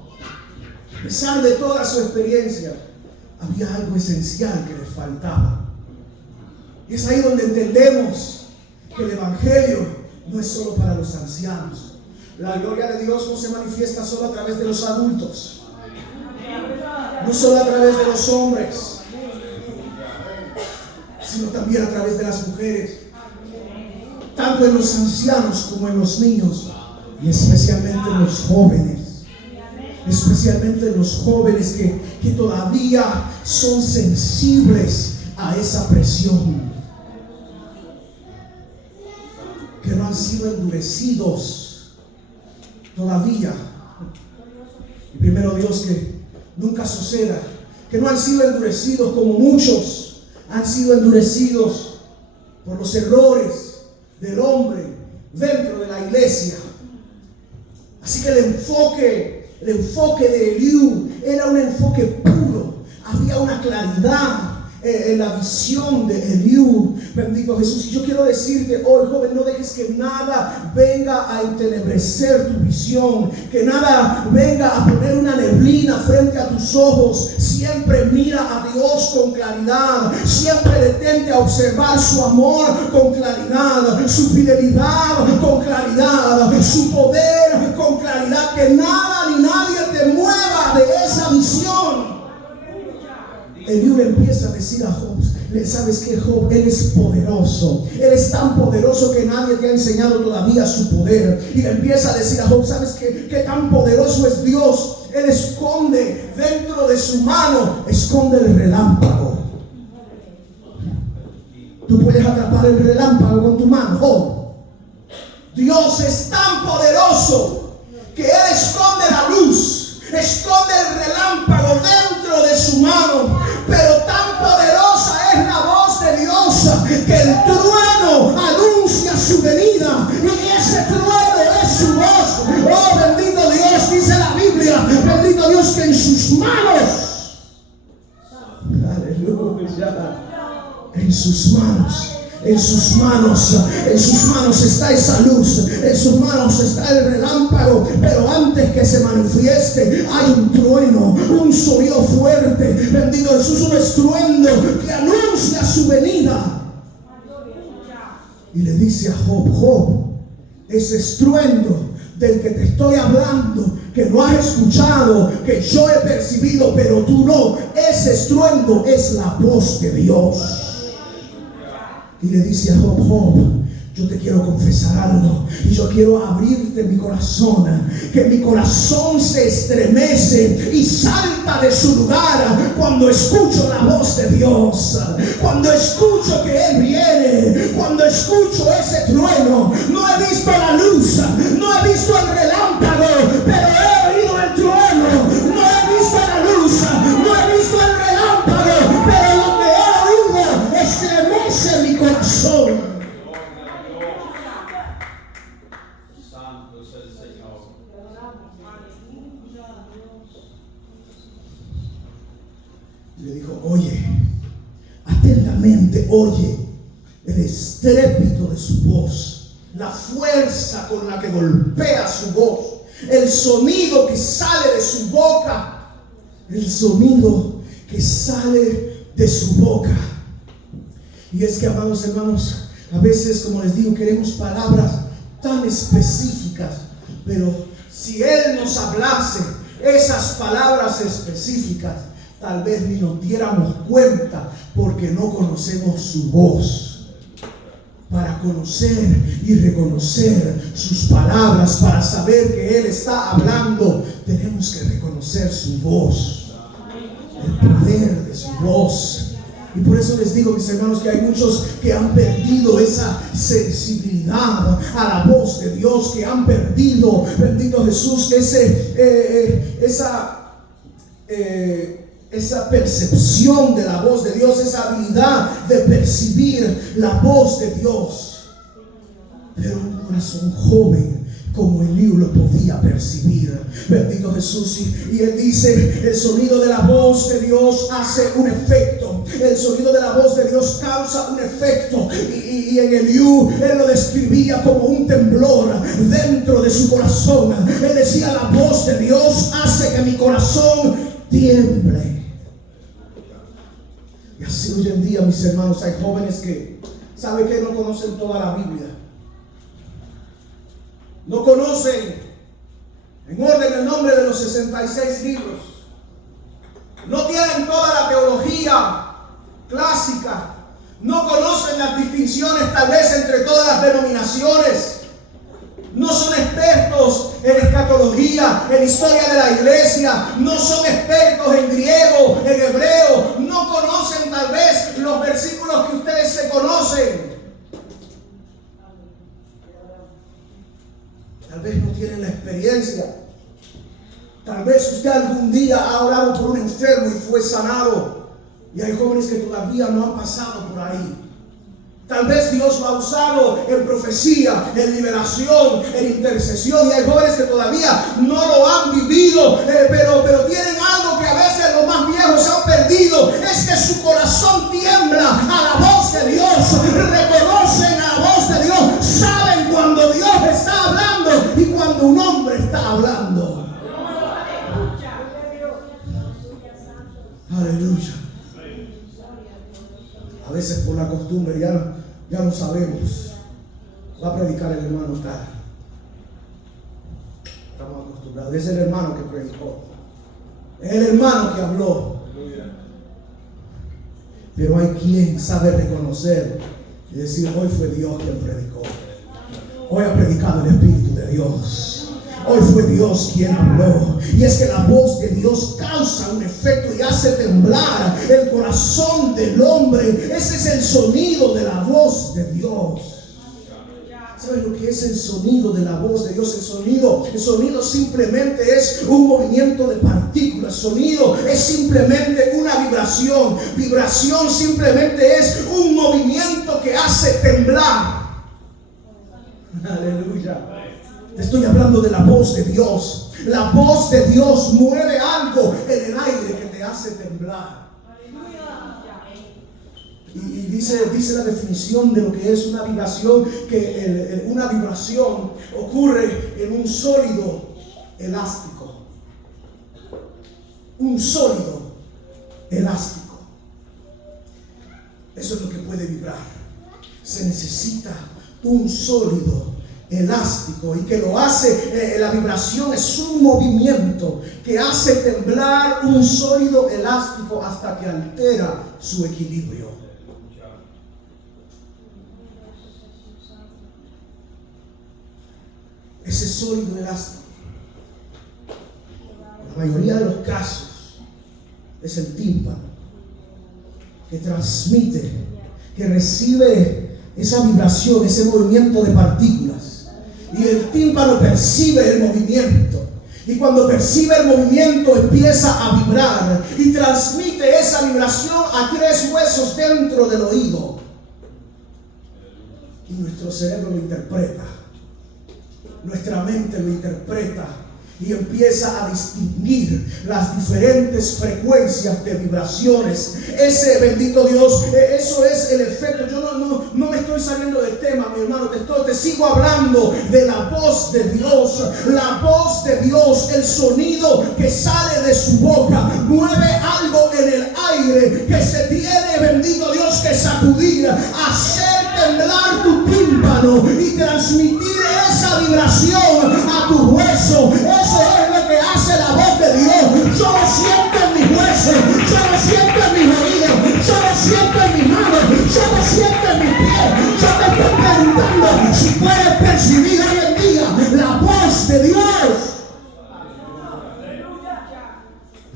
a pesar de toda su experiencia, había algo esencial que les faltaba. Y es ahí donde entendemos que el Evangelio no es solo para los ancianos. La gloria de Dios no se manifiesta solo a través de los adultos, no solo a través de los hombres, sino también a través de las mujeres, tanto en los ancianos como en los niños, y especialmente en los jóvenes. Especialmente los jóvenes que todavía son sensibles a esa presión, que no han sido endurecidos todavía. Y primero Dios, que nunca suceda que no han sido endurecidos como muchos han sido endurecidos por los errores del hombre dentro de la iglesia. Así que el enfoque de Eliú era un enfoque puro. Había una claridad en la visión de Eliú. Bendito Jesús. Y yo quiero decirte hoy, joven, no dejes que nada venga a entenebrecer tu visión, que nada venga a poner una neblina frente a tus ojos. Siempre mira a Dios con claridad. Siempre detente a observar su amor con claridad, su fidelidad con claridad, su poder con claridad. Que nada ni nadie te mueva de esa visión. Eliú le empieza a decir a Job: ¿Sabes qué, Job? Él es poderoso. Él es tan poderoso que nadie te ha enseñado todavía su poder. Y le empieza a decir a Job, ¿sabes qué tan poderoso es Dios? Él esconde dentro de su mano, esconde el relámpago. Tú puedes atrapar el relámpago con tu mano, Job. Dios es tan poderoso que Él esconde la luz, esconde el relámpago dentro de su mano. Pero tan poderosa es la voz de Dios que el trueno anuncia su venida, y ese trueno es su voz. Oh, bendito Dios, dice la Biblia, bendito Dios, que en sus manos, aleluya, en sus manos está esa luz, en sus manos está el relámpago. Pero antes que se manifieste hay un trueno, un sonido fuerte, bendito Jesús, un estruendo que anuncia su venida. Y le dice a Job, Job, ese estruendo del que te estoy hablando, que no has escuchado, que yo he percibido pero tú no, ese estruendo es la voz de Dios. Y le dice a Job, Job, yo te quiero confesar algo, y yo quiero abrirte mi corazón, que mi corazón se estremece y salta de su lugar cuando escucho la voz de Dios, cuando escucho que Él viene, cuando escucho ese trueno. No he visto la luz, no he visto el relámpago, pero he oído el trueno. No he visto la luz, no he visto el relámpago, pero lo que he oído estremece mi corazón. Le dijo, oye, atentamente oye el estrépito de su voz, la fuerza con la que golpea su voz, el sonido que sale de su boca, el sonido que sale de su boca. Y es que, amados hermanos, a veces, como les digo, queremos palabras tan específicas, pero si Él nos hablase esas palabras específicas, tal vez ni nos diéramos cuenta, porque no conocemos su voz. Para conocer y reconocer sus palabras, para saber que Él está hablando, tenemos que reconocer su voz, el poder de su voz. Y por eso les digo, mis hermanos, que hay muchos que han perdido esa sensibilidad a la voz de Dios, que han perdido, bendito Jesús, esa percepción de la voz de Dios, esa habilidad de percibir la voz de Dios. Pero un corazón joven como Eliú lo podía percibir, bendito Jesús. Y él dice, el sonido de la voz de Dios hace un efecto, el sonido de la voz de Dios causa un efecto. Y en Eliú él lo describía como un temblor dentro de su corazón. Él decía, la voz de Dios hace que mi corazón tiemble. Y así hoy en día, mis hermanos, hay jóvenes que, ¿sabe qué? No conocen toda la Biblia. No conocen en orden el nombre de los 66 libros. No tienen toda la teología clásica. No conocen las distinciones tal vez entre todas las denominaciones. No son expertos en escatología, en historia de la iglesia. No son expertos en griego, en hebreo. No conocen tal vez los versículos que ustedes se conocen. Tal vez no tienen la experiencia. Tal vez usted algún día ha orado por un enfermo y fue sanado. Y hay jóvenes que todavía no han pasado por ahí. Tal vez Dios lo ha usado en profecía, en liberación, en intercesión. Y hay jóvenes que todavía no lo han vivido, pero tienen algo que a veces los más viejos han perdido. Es que su corazón tiembla a la voz de Dios. Reconocen a la voz de Dios. Saben cuando Dios está hablando y cuando un hombre está hablando. Aleluya. A veces por la costumbre ya no sabemos. Va a predicar el hermano tal. Estamos acostumbrados. Es el hermano que predicó. Es el hermano que habló. Pero hay quien sabe reconocer y decir: hoy fue Dios quien predicó. Hoy ha predicado el Espíritu de Dios. Hoy fue Dios quien habló. Y es que la voz de Dios causa un efecto y hace temblar el corazón del hombre. Ese es el sonido de la voz de Dios. ¿Saben lo que es el sonido de la voz de Dios? El sonido simplemente es un movimiento de partículas. Sonido es simplemente una vibración. Vibración simplemente es un movimiento que hace temblar. Aleluya. Te estoy hablando de la voz de Dios. La voz de Dios mueve algo en el aire que te hace temblar. Y dice la definición de lo que es una vibración, que una vibración ocurre en un sólido elástico. Un sólido elástico. Eso es lo que puede vibrar. Se necesita un sólido elástico, y que lo hace, la vibración es un movimiento que hace temblar un sólido elástico hasta que altera su equilibrio. Ese sólido elástico, la mayoría de los casos, es el tímpano, que transmite, que recibe esa vibración, ese movimiento de partículas. Y el tímpano percibe el movimiento. Y cuando percibe el movimiento empieza a vibrar y transmite esa vibración a 3 huesos dentro del oído. Y nuestro cerebro lo interpreta. Nuestra mente lo interpreta y empieza a distinguir las diferentes frecuencias de vibraciones. Ese, bendito Dios, eso es el efecto. Yo no me estoy saliendo del tema, mi hermano. Te sigo hablando de la voz de Dios. La voz de Dios, el sonido que sale de su boca, mueve algo en el aire que se tiene, bendito Dios, que sacudir, hacer temblar tu tímpano y transmitir esa vibración a tu hueso. Eso es lo que hace la voz de Dios. Yo lo siento en mis huesos, yo lo siento en mis oídos, yo lo siento en mis manos, yo lo siento en mis pies. Yo te estoy preguntando si puedes percibir hoy en día la voz de Dios.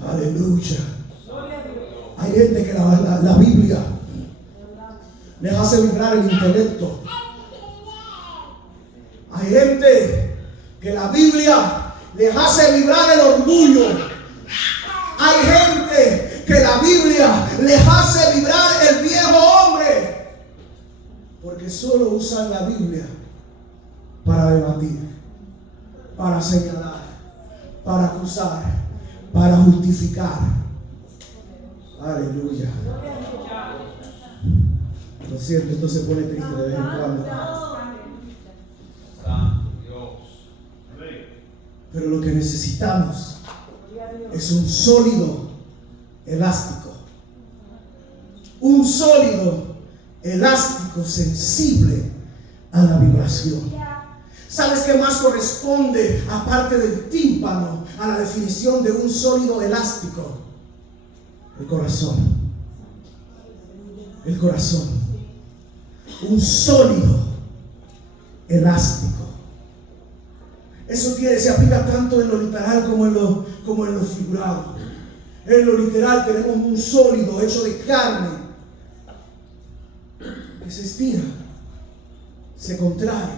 Aleluya. Hay gente que la Biblia les hace vibrar el intelecto. Hay gente que la Biblia les hace vibrar el orgullo. Hay gente que la Biblia les hace vibrar el viejo hombre. Porque solo usan la Biblia para debatir, para señalar, para acusar, para justificar. Aleluya. Lo siento, esto se pone triste de vez en cuando. Pero lo que necesitamos es un sólido elástico. Un sólido elástico sensible a la vibración. ¿Sabes qué más corresponde, aparte del tímpano, a la definición de un sólido elástico? El corazón. El corazón. Un sólido elástico. Eso se aplica tanto en lo literal como en lo figurado. En lo literal tenemos un sólido hecho de carne que se estira, se contrae,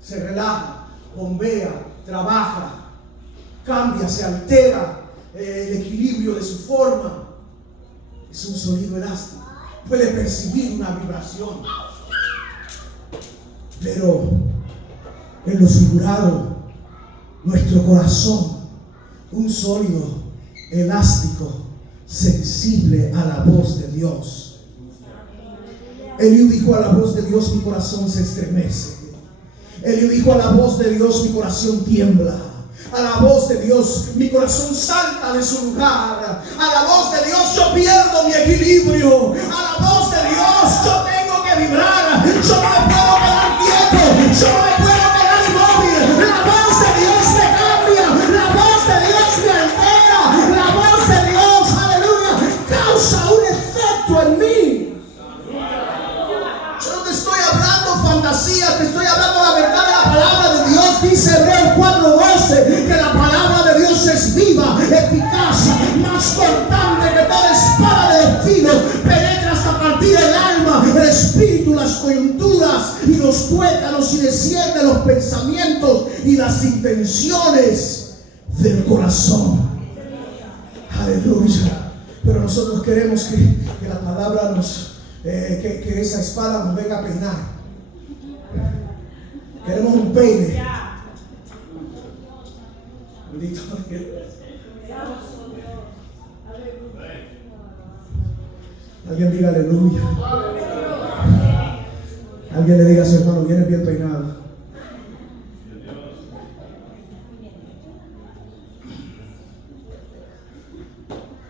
se relaja, bombea, trabaja, cambia, se altera el equilibrio de su forma. Es un sólido elástico. Puede percibir una vibración. Pero en lo figurado, nuestro corazón, un sólido elástico, sensible a la voz de Dios. Eliú dijo: a la voz de Dios mi corazón se estremece. Eliú dijo: a la voz de Dios mi corazón tiembla. A la voz de Dios mi corazón salta de su lugar. A la voz de Dios yo pierdo mi equilibrio. A la voz de Dios yo tengo que vibrar. Yo no me puedo quedar quieto. Yo no me puedo quedar inmóvil. La voz de Dios me cambia. La voz de Dios me altera. La voz de Dios, aleluya, causa un efecto en mí. fantasía, te estoy hablando la verdad de la palabra de Dios. Dice Hebreos 4:12 que la palabra de Dios es viva, eficaz, más cortante que toda espada de filo, penetra hasta partir el alma, el espíritu, las coyunturas y los tuétanos, y discierne los pensamientos y las intenciones del corazón. Aleluya. Pero nosotros queremos que la palabra que esa espada nos venga a peinar. Queremos un peine. Bendito Dios. Alguien diga aleluya. Alguien le diga a su hermano, vienes bien peinado.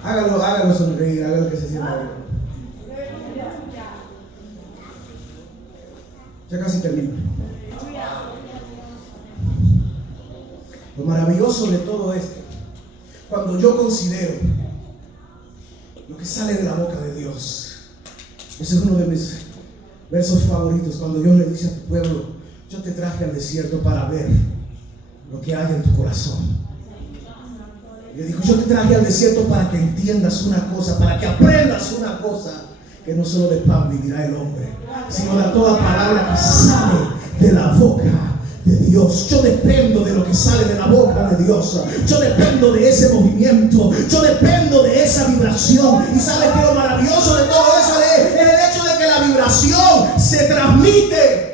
Hágalo sonreír, hágalo que se sienta bien. Ya casi termino. Lo maravilloso de todo esto, cuando yo considero lo que sale de la boca de Dios, ese es uno de mis versos favoritos, cuando Dios le dice a tu pueblo, yo te traje al desierto para ver lo que hay en tu corazón. Le dijo, yo te traje al desierto para que entiendas una cosa, para que aprendas una cosa, que no solo de pan vivirá el hombre, sino de toda palabra que sale de la boca de Dios. Yo dependo de lo que sale de la boca de Dios. Yo dependo de ese movimiento. Yo dependo de esa vibración. Y sabes que lo maravilloso de todo eso es el hecho de que la vibración se transmite.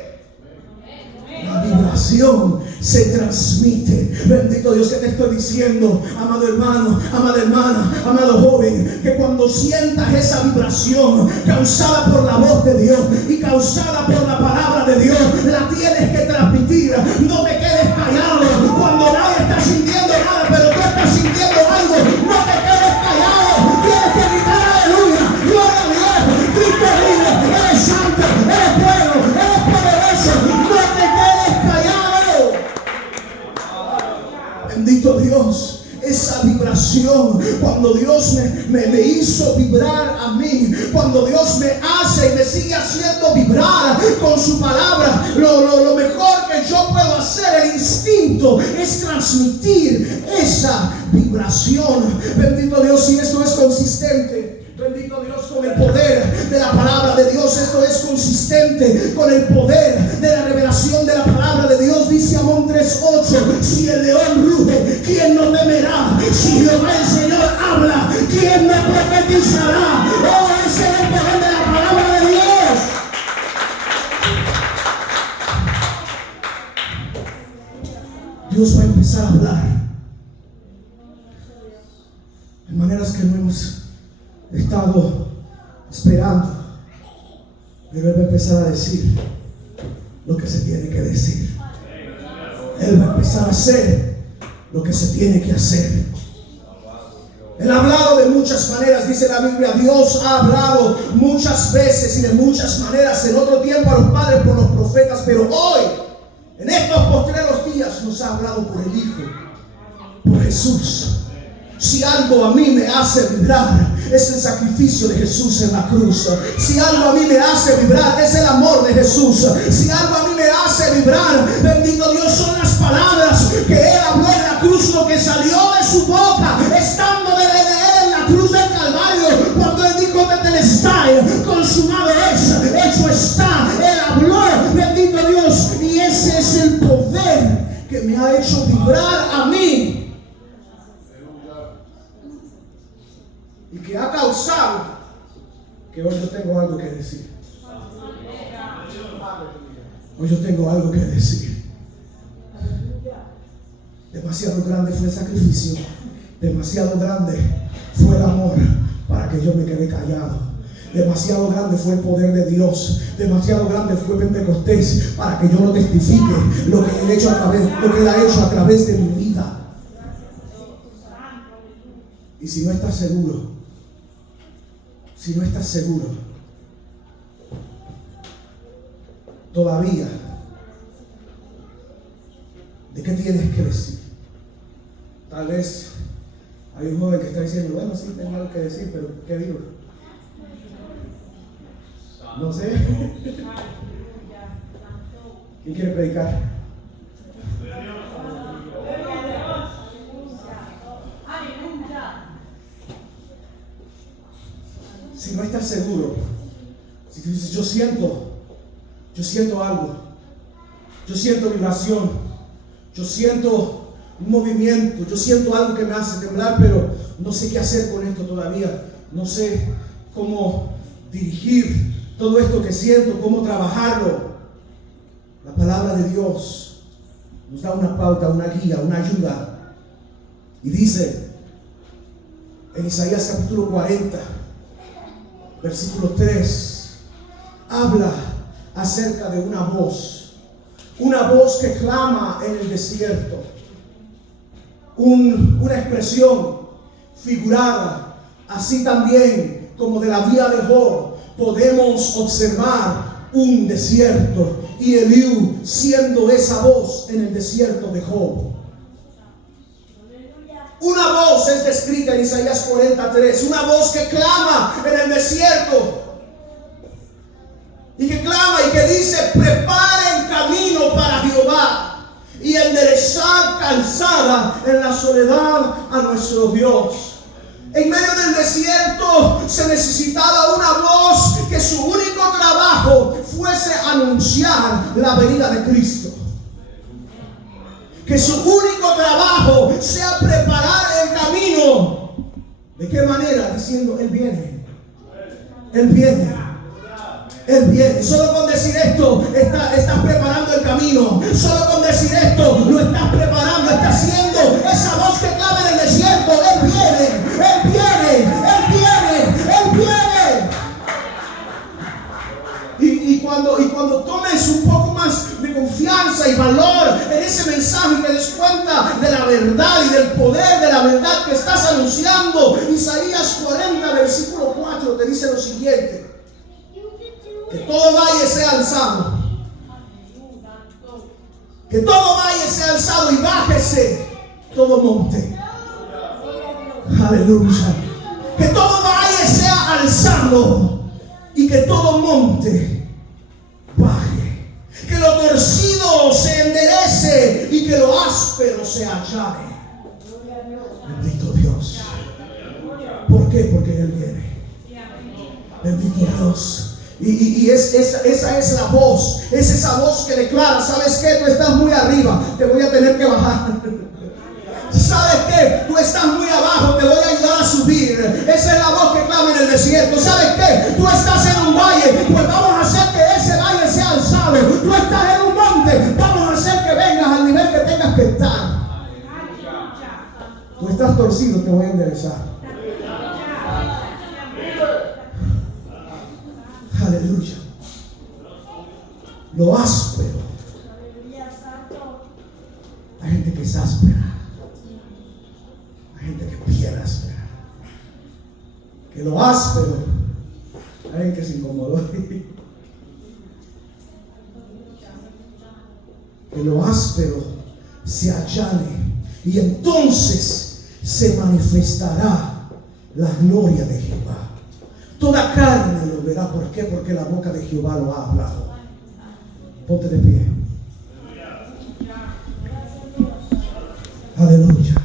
La vibración se transmite. Bendito Dios, que te estoy diciendo, amado hermano, amada hermana, amado joven, que cuando sientas esa vibración causada por la voz de Dios y causada por la palabra de Dios, la tienes que transmitir. No te quedes callado cuando nadie está sintiendo nada, pero tú estás sintiendo algo. No te quedes callado. Tienes que gritar aleluya, gloria a Dios. Cristo vive, eres santo, eres bueno, eres poderoso. No te quedes callado. Bendito Dios. Esa vibración, cuando Dios me hizo vibrar a mí, cuando Dios me hace y me sigue haciendo vibrar con su palabra, lo mejor que yo puedo hacer, el instinto, es transmitir esa vibración. Bendito Dios, y esto es consistente. Bendito Dios, con el poder de la palabra de Dios. Esto es consistente con el poder de la revelación de la palabra de Dios. Dice Amón 3:8: si el león ruge, ¿quién no temerá? Si Jehová el Señor habla, ¿quién no profetizará? Oh, ese es el poder de la palabra de Dios. Dios va a empezar a hablar de maneras que no hemos estado esperando, pero Él va a empezar a decir lo que se tiene que decir. Él va a empezar a hacer lo que se tiene que hacer. Él ha hablado de muchas maneras, dice la Biblia. Dios ha hablado muchas veces y de muchas maneras en otro tiempo a los padres por los profetas, pero hoy, en estos postreros días, nos ha hablado por el Hijo, por Jesús. Si algo a mí me hace vibrar, es el sacrificio de Jesús en la cruz. Si algo a mí me hace vibrar, es el amor de Jesús. Si algo a mí me hace vibrar, bendito Dios, son las palabras que Él habló en la cruz, lo que salió de su boca, estando de Él en la cruz del Calvario, cuando Él dijo: tetelestai, consumado es, hecho está. Él habló, bendito Dios, y ese es el poder que me ha hecho vibrar a mí. Y que ha causado que hoy yo tengo algo que decir. Hoy yo tengo algo que decir. Demasiado grande fue el sacrificio. Demasiado grande fue el amor para que yo me quede callado. Demasiado grande fue el poder de Dios. Demasiado grande fue Pentecostés para que yo no testifique lo que Él ha hecho a través de mi vida. Y si no estás seguro, todavía, ¿de qué tienes que decir? Tal vez hay un joven que está diciendo: bueno, sí, tengo algo que decir, pero ¿qué digo? No sé. ¿Quién quiere predicar? Si no estás seguro, si tú dices, yo siento algo, yo siento vibración, yo siento un movimiento, yo siento algo que me hace temblar, pero no sé qué hacer con esto todavía, no sé cómo dirigir todo esto que siento, cómo trabajarlo. La palabra de Dios nos da una pauta, una guía, una ayuda, y dice en Isaías capítulo 40 versículo 3, habla acerca de una voz que clama en el desierto, una expresión figurada, así también como de la vida de Job podemos observar un desierto, y Eliú siendo esa voz en el desierto de Job. Una voz es descrita en Isaías 43, una voz que clama en el desierto y que clama y que dice: preparen camino para Jehová y enderezad calzada en la soledad a nuestro Dios. En medio del desierto se necesitaba una voz que su único trabajo fuese anunciar la venida de Cristo. Que su único trabajo sea preparar el camino. ¿De qué manera? Diciendo: Él viene. Él viene. Él viene. Solo con decir esto estás preparando el camino. Solo con decir esto lo estás preparando. Estás haciendo esa voz que clama en el desierto. Él viene. Él viene. Él viene. Él viene. Y cuando tomes un poco más de confianza y valor en ese mensaje y te des cuenta de la verdad y del poder de la verdad que estás anunciando, Isaías 40 versículo 4 te dice lo siguiente: que todo valle sea alzado, que todo valle sea alzado y bájese todo monte. Aleluya. Que todo valle sea alzado y que todo monte baje, que lo torcido se enderece y que lo áspero se allane. Bendito Dios. ¿Por qué? Porque Él viene. Bendito Dios. Y esa es la voz, es esa voz que declara: ¿sabes qué? Tú estás muy arriba, te voy a tener que bajar. ¿Sabes qué? Tú estás muy abajo, te voy a ayudar a subir. Esa es la voz que clama en el desierto. ¿Sabes qué? Tú estás en un valle, pues vamos a hacer que ese valle sea alzado. Tú estás en un monte, vamos a hacer que vengas al nivel que tengas que estar. Tú estás torcido, te voy a enderezar. Aleluya. Lo áspero. Hay gente que es áspera. Hay gente que pierde áspera. Que lo áspero. Hay gente que se incomodó. Que lo áspero se allane. Y entonces se manifestará la gloria de Jehová. Toda carne lo verá. ¿Por qué? Porque la boca de Jehová lo ha hablado. Ponte de pie. Aleluya.